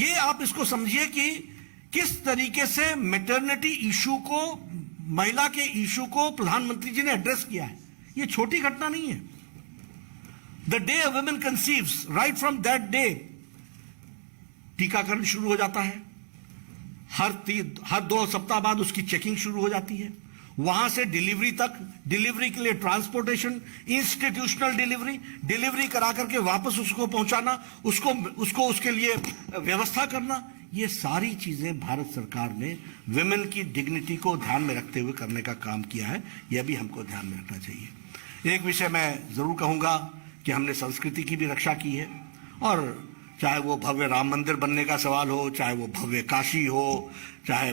ये आप इसको समझिए कि किस तरीके से मैटरनिटी इशू को, महिला के इशू को प्रधानमंत्री जी ने एड्रेस किया है। ये छोटी घटना नहीं है। The day a woman conceives, right from that day टीकाकरण शुरू हो जाता है। हर 2 सप्ताह बाद उसकी चेकिंग शुरू हो जाती है। वहां से डिलीवरी तक, डिलीवरी के लिए ट्रांसपोर्टेशन, इंस्टीट्यूशनल डिलीवरी करा करके वापस उसको पहुंचाना, उसको उसके लिए व्यवस्था करना, ये सारी चीजें भारत सरकार ने विमेन की डिग्निटी को ध्यान में रखते हुए करने का काम किया है। यह भी हमको ध्यान में रखना चाहिए। एक विषय मैं जरूर कहूंगा कि हमने संस्कृति की भी रक्षा की है, और चाहे वो भव्य राम मंदिर बनने का सवाल हो, चाहे वो भव्य काशी हो, चाहे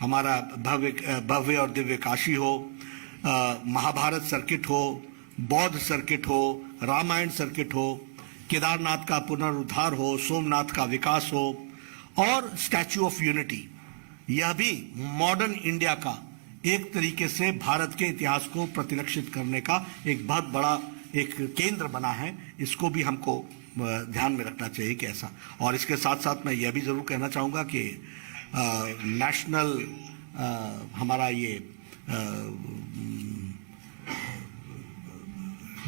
हमारा भव्य और दिव्य काशी हो, महाभारत सर्किट हो, बौद्ध सर्किट हो, रामायण सर्किट हो, केदारनाथ का पुनरुद्धार हो, सोमनाथ का विकास हो, और स्टैच्यू ऑफ यूनिटी, यह भी मॉडर्न इंडिया का एक तरीके से भारत के इतिहास को प्रतिलक्षित करने का एक बहुत बड़ा एक केंद्र बना है। इसको भी हमको ध्यान में रखना चाहिए कि ऐसा। और इसके साथ साथ मैं यह भी जरूर कहना चाहूँगा कि नेशनल हमारा ये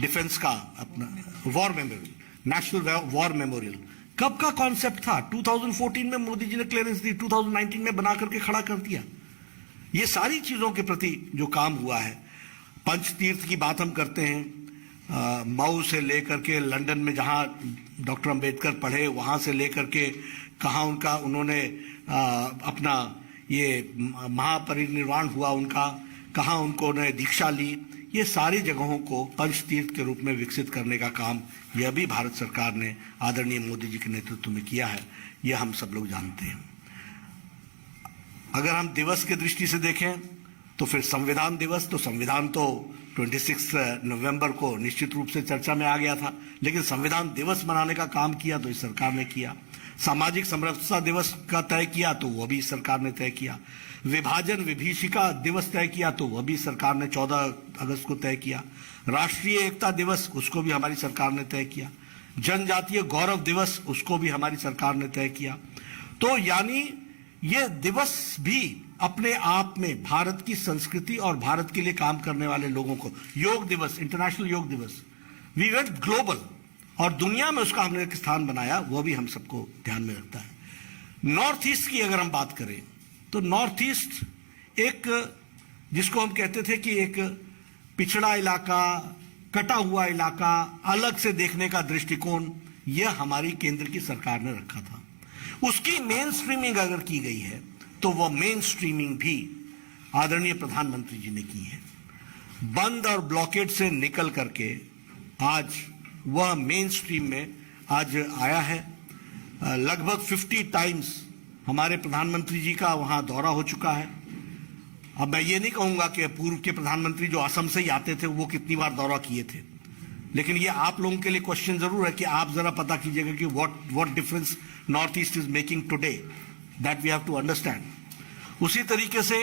डिफेंस का अपना war memorial, national war memorial कब का कॉन्सेप्ट था? 2014 में मोदी जी ने क्लियरेंस दी, 2019 में बना करके खड़ा कर दिया। ये सारी चीजों के प्रति जो काम हुआ है, पंचतीर्थ की बात हम करते हैं, मऊ से लेकर के लंदन में जहां डॉक्टर अंबेडकर पढ़े, वहां से लेकर के कहाँ उन्होंने अपना ये महापरिनिर्वाण हुआ उनका, कहाँ उन्होंने दीक्षा ली, ये सारी जगहों को पंचतीर्थ के रूप में विकसित करने का काम यह भी भारत सरकार ने आदरणीय मोदी जी के नेतृत्व में किया है। यह हम सब लोग जानते हैं। अगर हम दिवस के दृष्टि से देखें तो फिर संविधान दिवस, तो संविधान तो 26 नवंबर को निश्चित रूप से चर्चा में आ गया था, लेकिन संविधान दिवस मनाने का काम किया तो इस सरकार ने किया। सामाजिक समरसता दिवस का तय किया तो वह भी इस सरकार ने तय किया। विभाजन विभीषिका दिवस तय किया तो वह भी सरकार ने 14 अगस्त को तय किया। राष्ट्रीय एकता दिवस, उसको भी हमारी सरकार ने तय किया। जनजातीय गौरव दिवस, उसको भी हमारी सरकार ने तय किया। तो यानी ये दिवस भी अपने आप में भारत की संस्कृति और भारत के लिए काम करने वाले लोगों को, योग दिवस, इंटरनेशनल योग दिवस, वी वेंट ग्लोबल और दुनिया में उसका हमने एक स्थान बनाया, वो भी हम सबको ध्यान में रखता है। नॉर्थ ईस्ट की अगर हम बात करें तो नॉर्थ ईस्ट एक, जिसको हम कहते थे कि एक पिछड़ा इलाका, कटा हुआ इलाका, अलग से देखने का दृष्टिकोण, यह हमारी केंद्र की सरकार ने रखा था। उसकी मेन स्ट्रीमिंग अगर की गई है तो वह मेन स्ट्रीमिंग भी आदरणीय प्रधानमंत्री जी ने की है। बंद और ब्लॉकेड से निकल करके आज वह मेन स्ट्रीम में आज आया है। लगभग 50 टाइम्स हमारे प्रधानमंत्री जी का वहां दौरा हो चुका है। अब मैं ये नहीं कहूंगा कि पूर्व के प्रधानमंत्री जो असम से ही आते थे वो कितनी बार दौरा किए थे, लेकिन ये आप लोगों के लिए क्वेश्चन जरूर है कि आप जरा पता कीजिएगा कि what difference north east is making today, that we have to understand. उसी तरीके से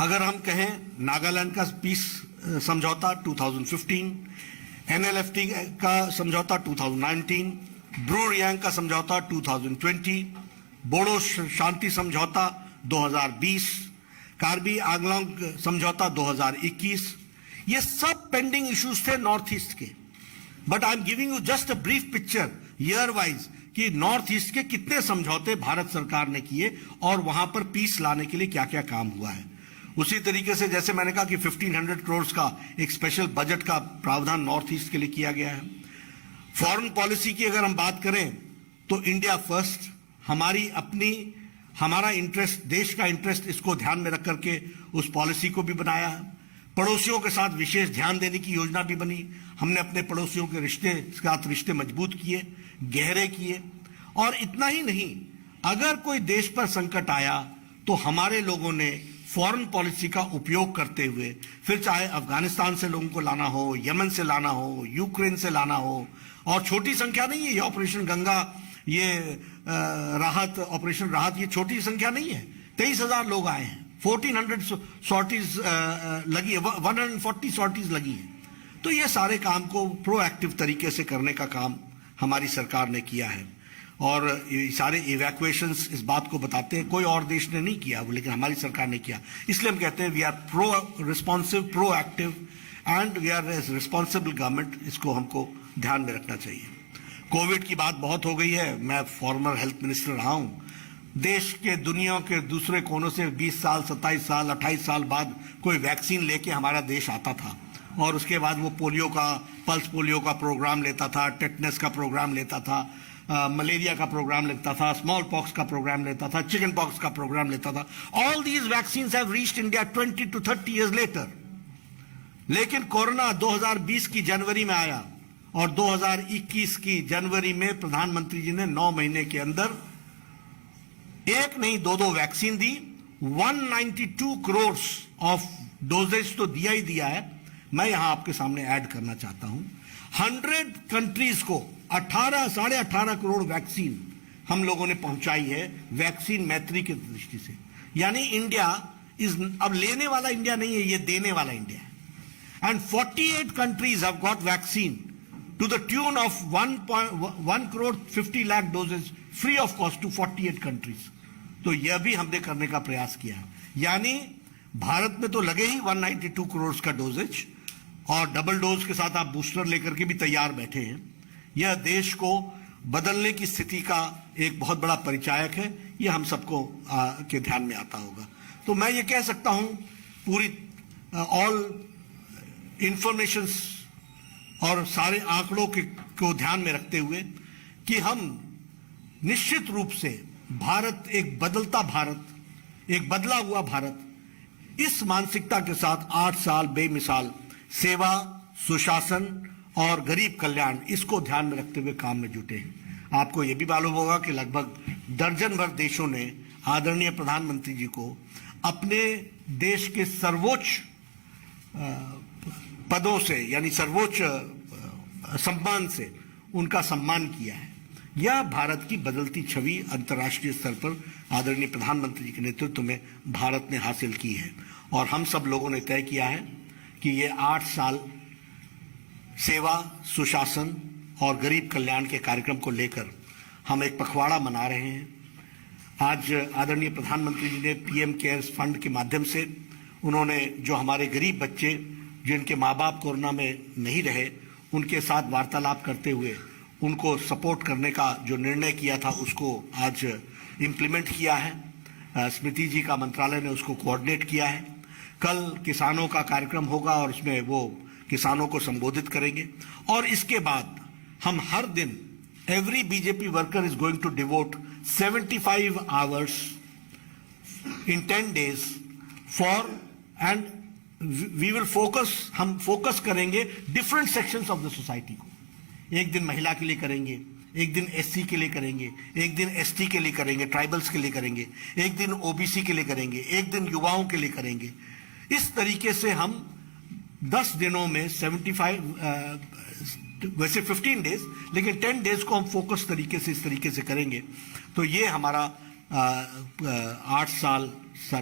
अगर हम कहें नागालैंड का पीस समझौता 2015, NLFT का समझौता 2019, ब्रू रियांग का समझौता 2020, बोडो शांति समझौता 2020, कार्बी आंगलोंग समझौता 2021, ये सब पेंडिंग इश्यूज थे नॉर्थ ईस्ट के। But I am giving you just a brief picture year wise कि नॉर्थ ईस्ट के कितने समझौते भारत सरकार ने किए और वहां पर पीस लाने के लिए क्या क्या काम हुआ है। उसी तरीके से जैसे मैंने कहा कि 1500 करोड़ का एक स्पेशल बजट का प्रावधान नॉर्थ ईस्ट के लिए किया गया है। फॉरेन पॉलिसी की अगर हम बात करें तो इंडिया फर्स्ट, हमारी अपनी, हमारा इंटरेस्ट, देश का इंटरेस्ट, इसको ध्यान में रख करके उस पॉलिसी को भी बनाया है। पड़ोसियों के साथ विशेष ध्यान देने की योजना भी बनी। हमने अपने पड़ोसियों के साथ रिश्ते मजबूत किए, गहरे किए। और इतना ही नहीं, अगर कोई देश पर संकट आया तो हमारे लोगों ने फॉरेन पॉलिसी का उपयोग करते हुए, फिर चाहे अफगानिस्तान से लोगों को लाना हो, यमन से लाना हो, यूक्रेन से लाना हो, और छोटी संख्या नहीं है ये ऑपरेशन गंगा, ये राहत, ऑपरेशन राहत, ये छोटी संख्या नहीं है। 23,000 लोग आए हैं, 1400 सॉर्टीज लगी है, 140 सॉर्टीज लगी है। तो ये सारे काम को प्रोएक्टिव तरीके से करने का काम हमारी सरकार ने किया है। और ये सारे इवैक्यूएशंस इस बात को बताते हैं, कोई और देश ने नहीं किया वो, लेकिन हमारी सरकार ने किया। इसलिए हम कहते हैं we are responsive, proactive and we are as responsible government. इसको हमको ध्यान में रखना चाहिए। कोविड की बात बहुत हो गई है, मैं फॉर्मर हेल्थ मिनिस्टर रहा हूं। देश के, दुनिया के दूसरे कोनों से 20 साल, 27 साल, 28 साल बाद कोई वैक्सीन लेके हमारा देश आता था, और उसके बाद वो पोलियो का, पल्स पोलियो का प्रोग्राम लेता था, टेटनस का प्रोग्राम लेता था, मलेरिया का प्रोग्राम लेता था, स्मॉल पॉक्स का प्रोग्राम लेता था, चिकन पॉक्स का प्रोग्राम लेता था। All these vaccines have reached India 20 to 30 years later। लेकिन कोरोना 2020 की जनवरी में आया और 2021 की जनवरी में प्रधानमंत्री जी ने 9 महीने के अंदर एक नहीं, 2 vaccine the. 192 crore of doses तो दिया ही दिया है। मैं यहां आपके सामने ऐड करना चाहता हूं, 100 कंट्रीज को 18.5 करोड़ वैक्सीन हम लोगों ने पहुंचाई है, वैक्सीन मैत्री की दृष्टि से। यानी इंडिया अब लेने वाला इंडिया नहीं है, ये देने वाला इंडिया है। And 48 countries have got vaccine to the tune of 1 crore 50 lakh doses free of cost to 48 countries। तो यह भी हमने करने का प्रयास किया है। यानी भारत में तो लगे ही 192 करोड़ का डोजेज, और डबल डोज के साथ आप बूस्टर लेकर के भी तैयार बैठे हैं। यह देश को बदलने की स्थिति का एक बहुत बड़ा परिचायक है। यह हम सबको के ध्यान में आता होगा। तो मैं ये कह सकता हूं, पूरी ऑल इंफॉर्मेशंस और सारे आंकड़ों को ध्यान में रखते हुए कि हम निश्चित रूप से भारत, एक बदलता भारत, एक बदला हुआ भारत, इस मानसिकता के साथ 8 साल बेमिसाल सेवा, सुशासन और गरीब कल्याण, इसको ध्यान में रखते हुए काम में जुटे हैं। आपको यह भी मालूम होगा कि लगभग दर्जन भर देशों ने आदरणीय प्रधानमंत्री जी को अपने देश के सर्वोच्च पदों से, यानी सर्वोच्च सम्मान से उनका सम्मान किया है। यह भारत की बदलती छवि अंतर्राष्ट्रीय स्तर पर आदरणीय प्रधानमंत्री जी के नेतृत्व में भारत ने हासिल की है। और हम सब लोगों ने तय किया है कि ये 8 साल सेवा, सुशासन और गरीब कल्याण के कार्यक्रम को लेकर हम एक पखवाड़ा मना रहे हैं। आज आदरणीय प्रधानमंत्री जी ने पीएम केयर्स फंड के माध्यम से उन्होंने जो हमारे गरीब बच्चे जिनके माँ बाप कोरोना में नहीं रहे उनके साथ वार्तालाप करते हुए उनको सपोर्ट करने का जो निर्णय किया था उसको आज इम्प्लीमेंट किया है। स्मृति जी का मंत्रालय ने उसको कोऑर्डिनेट किया है। कल किसानों का कार्यक्रम होगा और उसमें वो किसानों को संबोधित करेंगे और इसके बाद हम हर दिन every BJP worker is going to devote 75 hours in 10 days for and we will focus हम फोकस करेंगे different sections of the society को। एक दिन महिला के लिए करेंगे, एक दिन एससी के लिए करेंगे, एक दिन एसटी के लिए करेंगे, ट्राइबल्स के लिए करेंगे, एक दिन ओबीसी के लिए करेंगे, एक दिन युवाओं के लिए करेंगे। इस तरीके से हम 10 दिनों में 75 वैसे 15 डेज लेकिन 10 डेज को हम फोकस तरीके से इस तरीके से करेंगे। तो ये हमारा 8 साल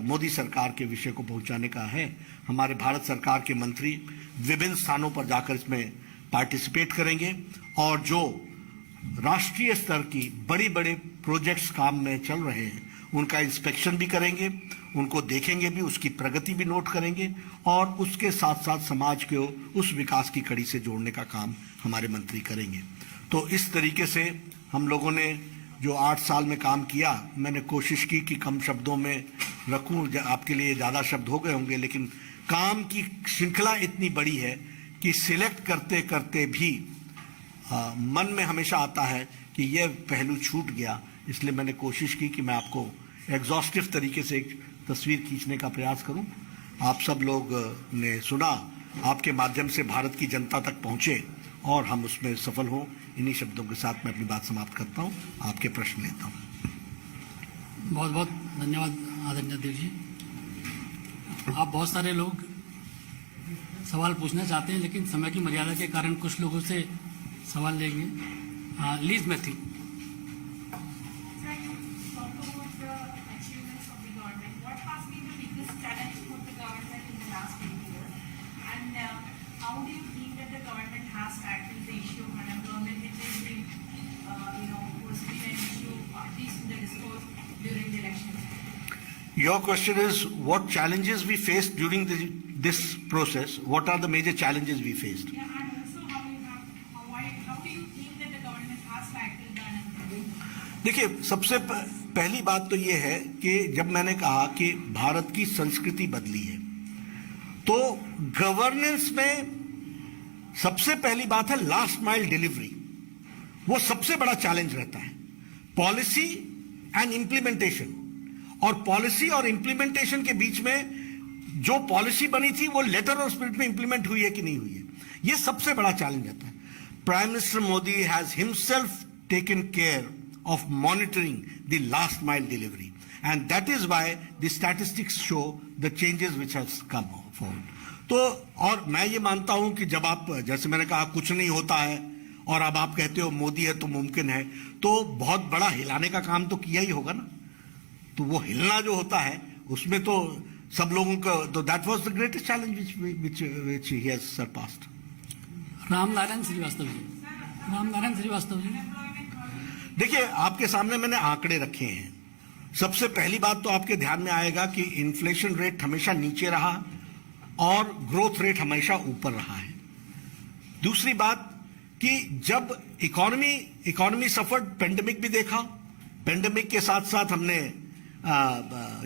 मोदी सरकार के विषय को पहुंचाने का है। हमारे भारत सरकार के मंत्री विभिन्न स्थानों पर जाकर इसमें पार्टिसिपेट करेंगे और जो राष्ट्रीय स्तर की बड़ी बड़े प्रोजेक्ट्स काम में चल रहे हैं उनका इंस्पेक्शन भी करेंगे, उनको देखेंगे भी, उसकी प्रगति भी नोट करेंगे और उसके साथ साथ समाज को उस विकास की कड़ी से जोड़ने का काम हमारे मंत्री करेंगे। तो इस तरीके से हम लोगों ने जो 8 साल में काम किया, मैंने कोशिश की कि कम शब्दों में रखूं, आपके लिए ज़्यादा शब्द हो गए होंगे, लेकिन काम की श्रृंखला इतनी बड़ी है कि सिलेक्ट करते करते भी मन में हमेशा आता है कि यह पहलू छूट गया। इसलिए मैंने कोशिश की कि मैं आपको एग्जॉस्टिव तरीके से एक तस्वीर खींचने का प्रयास करूं। आप सब लोग ने सुना, आपके माध्यम से भारत की जनता तक पहुंचे और हम उसमें सफल हों। इन्हीं शब्दों के साथ मैं अपनी बात समाप्त करता हूं, आपके प्रश्न लेता हूं। बहुत बहुत धन्यवाद आदरणीय अध्यक्ष जी। आप बहुत सारे लोग सवाल पूछना चाहते हैं लेकिन समय की मर्यादा के कारण कुछ लोगों से सवाल लेंगे। लीज मैथी। Your question is what challenges we faced during this process? What are the major challenges we faced? Yeah, and also how do you think that the government has tackled that? देखिए, सबसे पहली बात तो ये है कि जब मैंने कहा कि भारत की संस्कृति बदली है, तो गवर्नेंस में सबसे पहली बात है लास्ट माइल डिलीवरी। वो सबसे बड़ा चैलेंज रहता है। पॉलिसी एंड इंप्लीमेंटेशन, और पॉलिसी और इंप्लीमेंटेशन के बीच में जो पॉलिसी बनी थी वो लेटर और स्पिरिट में इंप्लीमेंट हुई है कि नहीं हुई है, ये सबसे बड़ा चैलेंज रहता है। Prime minister Modi has himself taken care of monitoring the last mile delivery and that is why the statistics show the changes which has come forward. तो और मैं ये मानता हूं कि जब आप, जैसे मैंने कहा, कुछ नहीं होता है और अब आप कहते हो मोदी है तो मुमकिन है, तो बहुत बड़ा हिलाने का काम तो किया ही होगा ना। तो वो हिलना जो होता है उसमें तो सब लोगों का, तो that was the greatest challenge which he has surpassed. Ramnarayan Shrivastava ji. Ramnarayan Shrivastava ji. देखिए, आपके सामने मैंने आंकड़े रखे हैं। सबसे पहली बात तो आपके ध्यान में आएगा कि इन्फ्लेशन रेट हमेशा नीचे रहा और ग्रोथ रेट हमेशा ऊपर रहा है। दूसरी बात कि जब इकोनॉमी सफर्ड, पेंडेमिक भी देखा, पेंडेमिक के साथ साथ हमने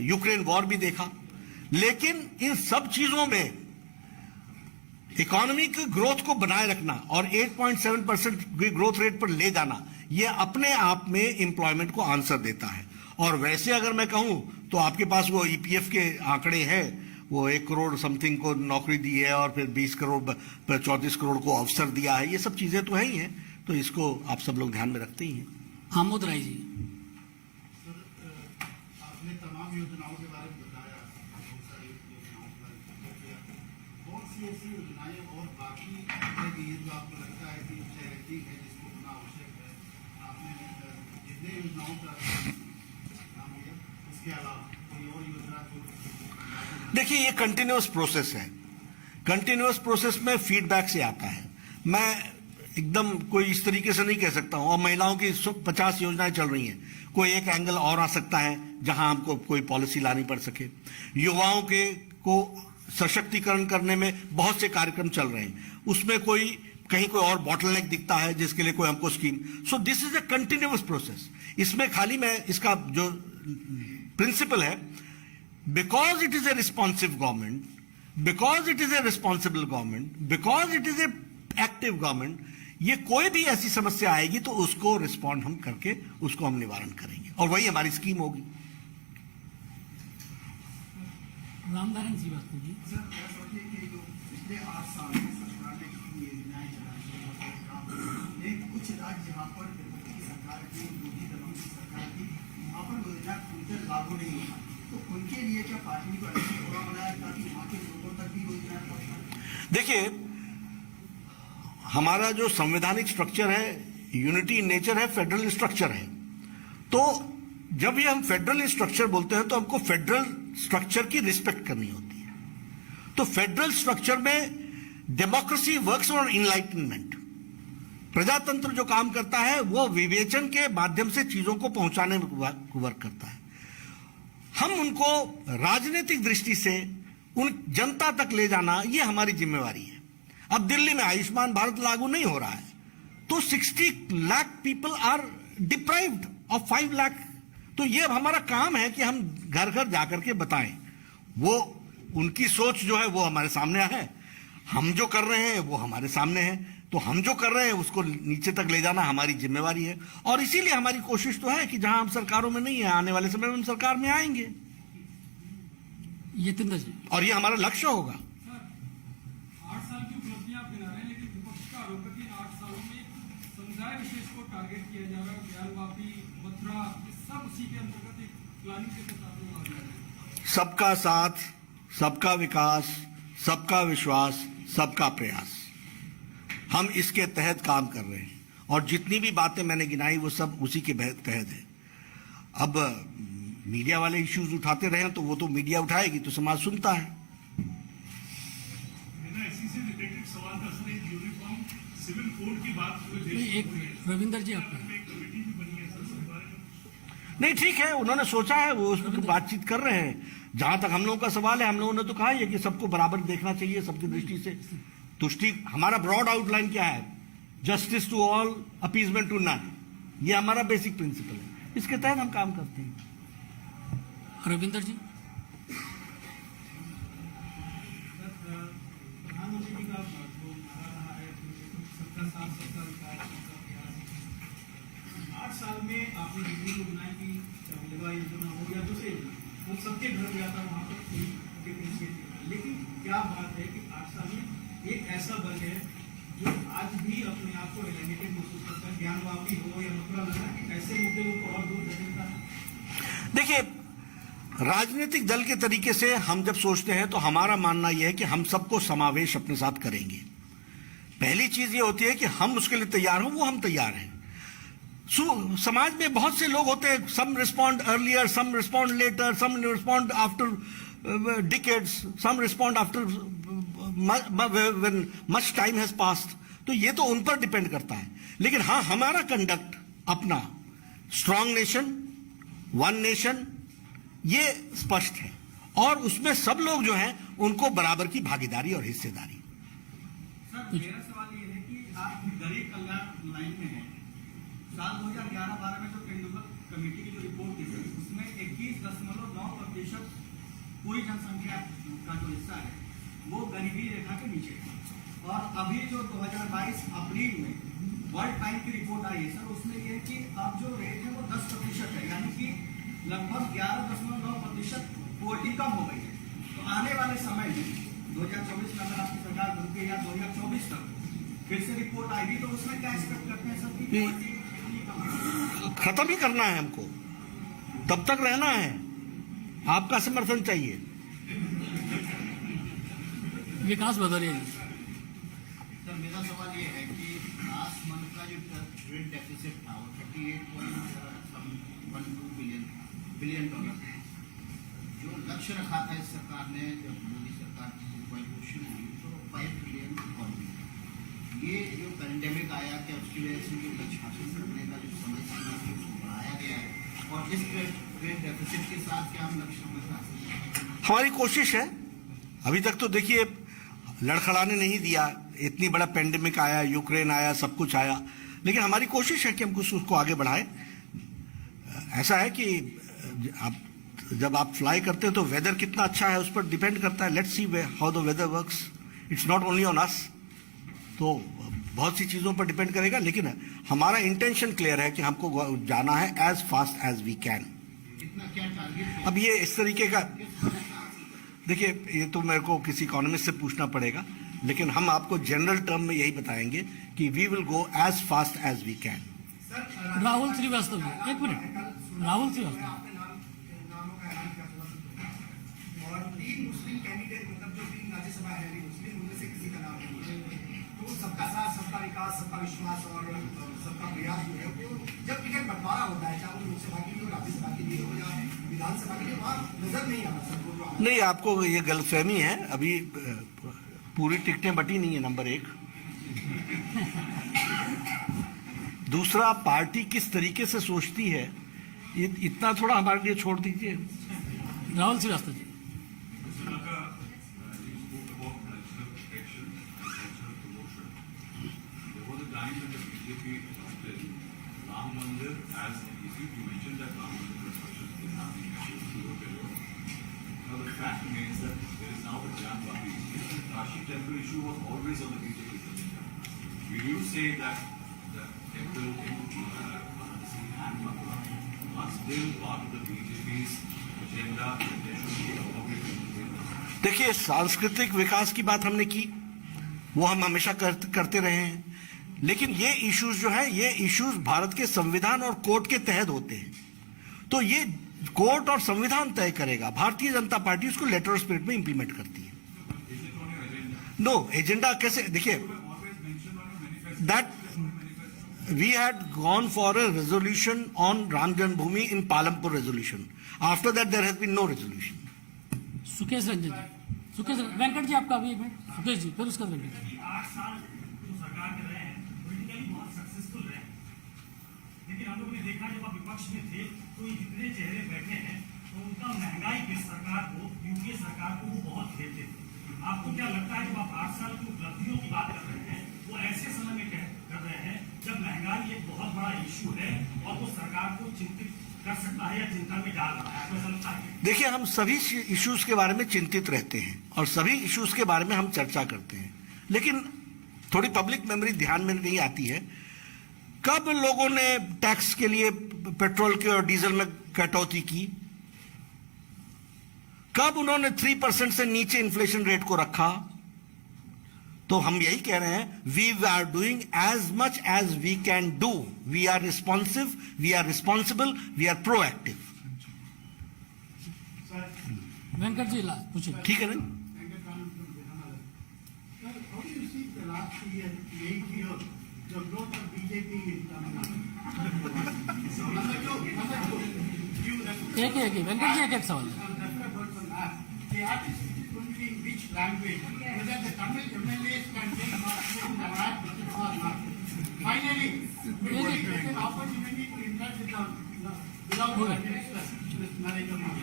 यूक्रेन वॉर भी देखा, लेकिन इन सब चीजों में इकोनॉमी की ग्रोथ को बनाए रखना और 8.7% ग्रोथ रेट पर ले जाना, यह अपने आप में एम्प्लॉयमेंट को आंसर देता है। और वैसे अगर मैं कहूं तो आपके पास वो ईपीएफ के आंकड़े हैं, वो 1 करोड़ समथिंग को नौकरी दी है और फिर 20 करोड़ 34 करोड़ को अवसर दिया है। ये सब चीजें तो है ही हैं, तो इसको आप सब लोग ध्यान में रखते ही हैं। आमोद राय जी। योजनाओं के बारे में बताया, बहुत सारी योजनाओं के बारे में बताया, कौन सी ऐसी योजनाएं और बाकी ये जो आपको लगता है कि ठीक है, जिसको होना आवश्यक है, आपने जितने योजनाओं का नाम लिया, इसके अलावा कोई और योजना जो? देखिए, ये कंटिन्यूअस प्रोसेस है। कंटिन्यूअस प्रोसेस में फीडबैक से आता है। मैं एकदम कोई इस तरीके से नहीं कह सकता हूं। और महिलाओं की 50 योजनाएं चल रही हैं, कोई एक एंगल और आ सकता है जहां हमको कोई पॉलिसी लानी पड़ सके। युवाओं के को सशक्तिकरण करने में बहुत से कार्यक्रम चल रहे हैं, उसमें कोई कहीं कोई और बॉटलनेक दिखता है जिसके लिए कोई हमको scheme. So this is a continuous process. इसमें खाली मैं इसका जो प्रिंसिपल है, because it is a responsive government, because it is a responsible government, because it is a active government, ये कोई भी ऐसी समस्या आएगी तो उसको रिस्पॉन्ड हम करके उसको हम निवारण करेंगे, और वही हमारी स्कीम होगी। रामनारायण श्रीवास्तव जी। सर, क्या सोचिए कि जो पिछले 8 साल में सरकार ने कितनी योजनाएं चलाई हैं, एक कुछ राज्य जहाँ पर विपक्ष की सरकार की, विरोधी दलों की सरकार की, वहाँ पर योजना खुलकर लागू नहीं हुआ, तो उनके लिए क्या पार्टी को ऐसा थोड़ा बनाया ताकि वहाँ के लोगों तक भी योजनाएं पहुँच? देखिए, हमारा जो संवैधानिक स्ट्रक्चर है, यूनिटी इन नेचर है, फेडरल स्ट्रक्चर है। तो जब ये हम फेडरल स्ट्रक्चर बोलते हैं तो हमको फेडरल स्ट्रक्चर की रिस्पेक्ट करनी होती है। तो फेडरल स्ट्रक्चर में डेमोक्रेसी वर्क्स ऑन इनलाइटनमेंट, प्रजातंत्र जो काम करता है वो विवेचन के माध्यम से चीजों को पहुंचाने में वर्क करता है। हम उनको राजनीतिक दृष्टि से उन जनता तक ले जाना, ये हमारी जिम्मेवारी है। अब दिल्ली में आयुष्मान भारत लागू नहीं हो रहा है, तो 60 lakh people are deprived of 5 lakh. तो ये अब हमारा काम है कि हम घर घर जाकर के बताएं। वो उनकी सोच जो है वो हमारे सामने है, हम जो कर रहे हैं वो हमारे सामने है। तो हम जो कर रहे हैं उसको नीचे तक ले जाना हमारी जिम्मेवारी है, और इसीलिए हमारी कोशिश तो है कि जहां हम सरकारों में नहीं है, आने वाले समय में हम सरकार में आएंगे, यतीन्द्र जी। और ये हमारा लक्ष्य होगा। 8 साल की उपलब्धियां आप गिना रहे हैं, लेकिन विपक्ष का आरोप है कि 8 सालों में समुदाय विशेष को टारगेट किया जा रहा है। ज्ञानवापी, मथुरा, ये सब उसी के अंतर्गत एक प्लानिंग के तहत आप लोग आ रहे हैं। सबका साथ, सबका विकास, सबका विश्वास, सबका प्रयास, हम इसके तहत काम कर रहे हैं। और जितनी भी बातें मैंने गिनाई वो सब उसी के तहत है। अब मीडिया वाले इश्यूज उठाते रहे तो वो तो मीडिया उठाएगी तो समाज सुनता है। मेरा इसी से रिलेटेड सवाल था सर, एक यूनिफॉर्म सिविल कोड की बात हुई नहीं, एक रविंदर जी आपका। एक कमेटी भी बनी है सर सरकार में। नहीं, ठीक है, उन्होंने सोचा है, वो उस पर बातचीत कर रहे हैं। जहां तक हम लोगों का सवाल है, हम लोगों ने तो कहा है कि सबको बराबर देखना चाहिए, सबकी दृष्टि से तुष्टि। हमारा ब्रॉड आउटलाइन क्या है? Justice to all, appeasement to none. ये हमारा बेसिक प्रिंसिपल है, इसके तहत हम काम करते हैं। रविंदर जी। प्रधानमंत्री जी का जो नारा रहा है सबका साथ सबका विकास सबका प्रयास, 8 साल में आपने जितनी योजनाएं की, चाहे विधवा योजना हो या दूसरे, वो सबके घर गया था, वहाँ पर कोई डिफरेंशिएट नहीं। लेकिन क्या बात है कि 8 साल में एक ऐसा वर्ग है जो आज भी अपने आप को एलिनेटेड महसूस करता है, ज्ञानवापी हो या मथुरा लगा, ऐसे मुद्दे को और दूर धकेलता है। देखिए, राजनीतिक दल के तरीके से हम जब सोचते हैं तो हमारा मानना यह है कि हम सबको समावेश अपने साथ करेंगे। पहली चीज ये होती है कि हम उसके लिए तैयार हों, वो हम तैयार हैं। समाज में बहुत से लोग होते हैं, some respond earlier, some respond later, some respond after decades, some respond after when much time has passed. तो ये तो उन पर डिपेंड करता है। लेकिन हाँ, हमारा कंडक्ट अपना स्ट्रांग नेशन, वन नेशन, ये स्पष्ट है, और उसमें सब लोग जो हैं उनको बराबर की भागीदारी और हिस्सेदारी। सर, मेरा सवाल ये है कि आप गरीब कल्याण लाइन में हैं। साल 2011-12 में जो तेंदुलकर कमेटी की जो रिपोर्ट थी सर, उसमें 21.9% पूरी जनसंख्या का जो हिस्सा है वो गरीबी रेखा के नीचे है। और अभी जो 2022 अप्रैल में वर्ल्ड बैंक की रिपोर्ट आई है सर, उसमें ये है कि अब जो रेट है वो 10% है, यानी कि लगभग 11.9% पोवर्टी कम हो गई है। तो आने वाले समय में 2024 में अगर आपकी सरकार बनती है या 2024 तक फिर से रिपोर्ट आएगी तो उसमें क्या एक्सपेक्ट करते हैं सर कि पोवर्टी कितनी कम है? खत्म ही करना है हमको, तब तक रहना है, आपका समर्थन चाहिए। विकास भदौरिया जी। सर, मेरा सवाल ये है कि लास्ट मंथ का जो ट्रेड डेफिसिट था वो 38.12 बिलियन डॉलर था। जो लक्ष्य रखा था इस सरकार ने, जब मोदी सरकार की शुरू हुई तो 5 ट्रिलियन इकॉनमी। ये जो पेंडेमिक आया जीएसटी के लक्ष्य हासिल करने का जो समय सीमा है उसको बढ़ाया गया है, और इस ट्रेड डेफिसिट के साथ क्या हम लक्ष्य में हासिल करेंगे? हमारी कोशिश है। अभी तक तो देखिए लड़खड़ाने नहीं दिया, इतनी बड़ा पेंडेमिक आया, यूक्रेन आया, सब कुछ आया, लेकिन हमारी कोशिश है कि हम कुछ उसको आगे बढ़ाएं। ऐसा है कि जब आप फ्लाई करते हैं तो वेदर कितना अच्छा है उस पर डिपेंड करता है। Let's see how the weather works, it's not only on us, तो बहुत सी चीज़ों पर डिपेंड करेगा, लेकिन हमारा इंटेंशन क्लियर है कि हमको जाना है as fast as we can. कितना क्या टारगेट? अब ये इस तरीके का, देखिए ये तो मेरे को किसी इकोनॉमिस्ट से पूछना पड़ेगा, लेकिन हम आपको जनरल टर्म में यही बताएंगे कि we will go as fast as we can. Rahul Shrivastava ji, एक मिनट, राहुल श्रीवास्तव। और 3 मुस्लिम कैंडिडेट, मतलब जो 3 राज्यसभा है मुस्लिम, उनमें से किसी का नाम नहीं है। तो सबका साथ, सबका विकास, सबका विश्वास और सबका प्रयास जो है वो जब टिकट बंटवारा होता है, चाहे वो लोकसभा के लिए हो, राज्यसभा के लिए हो या विधानसभा के लिए, वहाँ नजर नहीं आता सबको। नहीं, आपको ये गलतफहमी है, अभी पूरी टिकटें बटी नहीं है, नंबर 1। दूसरा, पार्टी किस तरीके से सोचती है इतना थोड़ा हमारे लिए छोड़ दीजिए। राहुल श्रीवास्तव जी। Say that the temple in Varanasi and Mathura are still part of the BJP's agenda. There should be a public. देखिए, सांस्कृतिक विकास की बात हमने की, वो हम हमेशा करते रहे हैं, लेकिन ये इश्यूज जो है, ये इश्यूज भारत के संविधान और कोर्ट के तहत होते हैं, तो ये कोर्ट और संविधान तय करेगा। भारतीय जनता पार्टी उसको लेटर स्पिरिट में इंप्लीमेंट करती है। नो एजेंडा कैसे, देखिए, that we had gone for a resolution on Ram Janmabhoomi in Palampur resolution. After that there has been no resolution. Sukesh Ranjan जी, सुकेश वेंकट जी आपका भी एक मिनट, सुकेश जी फिर उसका वेंकट जी। 8 साल जो सरकार में रहे हैं, पॉलिटिकली बहुत सक्सेसफुल रहे, लेकिन हम लोगों ने देखा जब आप विपक्ष में थे तो ये जितने चेहरे बैठे हैं तो उनका महंगाई की सरकार को, यूपीए सरकार को वो बहुत खेलते थे। आपको क्या लगता है जब आप 8 साल की उपलब्धियों की बात कर रहे हैं, वो ऐसे समय में कर रहे हैं जब महंगाई एक बहुत बड़ा इशू है और वो सरकार को चिंतित कर सकता है या चिंता में डाल रहा है, आपको ऐसा लगता है? देखिए, हम सभी इश्यूज के बारे में चिंतित रहते हैं और सभी इश्यूज के बारे में हम चर्चा करते हैं, लेकिन थोड़ी पब्लिक मेमोरी ध्यान में नहीं आती है। कब लोगों ने टैक्स के लिए पेट्रोल के और डीजल में कटौती की? कब उन्होंने 3% से नीचे इन्फ्लेशन रेट को रखा? तो हम यही कह रहे हैं, we are doing as much as we can do, we are responsive, we are responsible, we are proactive. Venkat ji पूछिए। ठीक है ना? How do you see the last 8 years, the growth of BJP in Tamil Nadu? Number two, एक वेंकट जी एक सवाल है। the artist is going to be in which language? Whether the Tamil MLAs can take part in the Marathi or not. Finally, we will get an opportunity to interact with the beloved Prime Minister, Mr. Narendra Modi.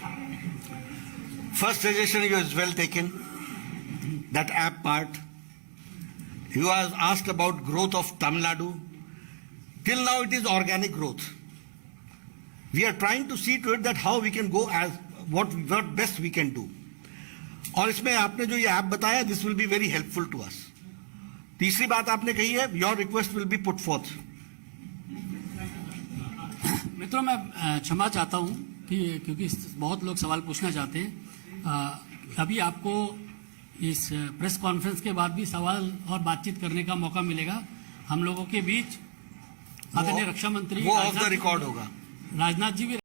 First suggestion is well taken. That app part. You have asked about growth of Tamil Nadu. Till now it is organic growth. We are trying to see to it that how we can go as what best we can do. और इसमें आपने जो ये app बताया, this will be very helpful to us. तीसरी बात आपने कही है, your request will be put forth. मित्रों, मैं क्षमा चाहता हूं कि क्योंकि बहुत लोग सवाल पूछना चाहते हैं। अभी आपको इस प्रेस कॉन्फ्रेंस के बाद भी सवाल और बातचीत करने का मौका मिलेगा हम लोगों के बीच। आदरणीय रक्षा मंत्री वो ऑफ द रिकॉर्ड होगा। राजनाथ जी भी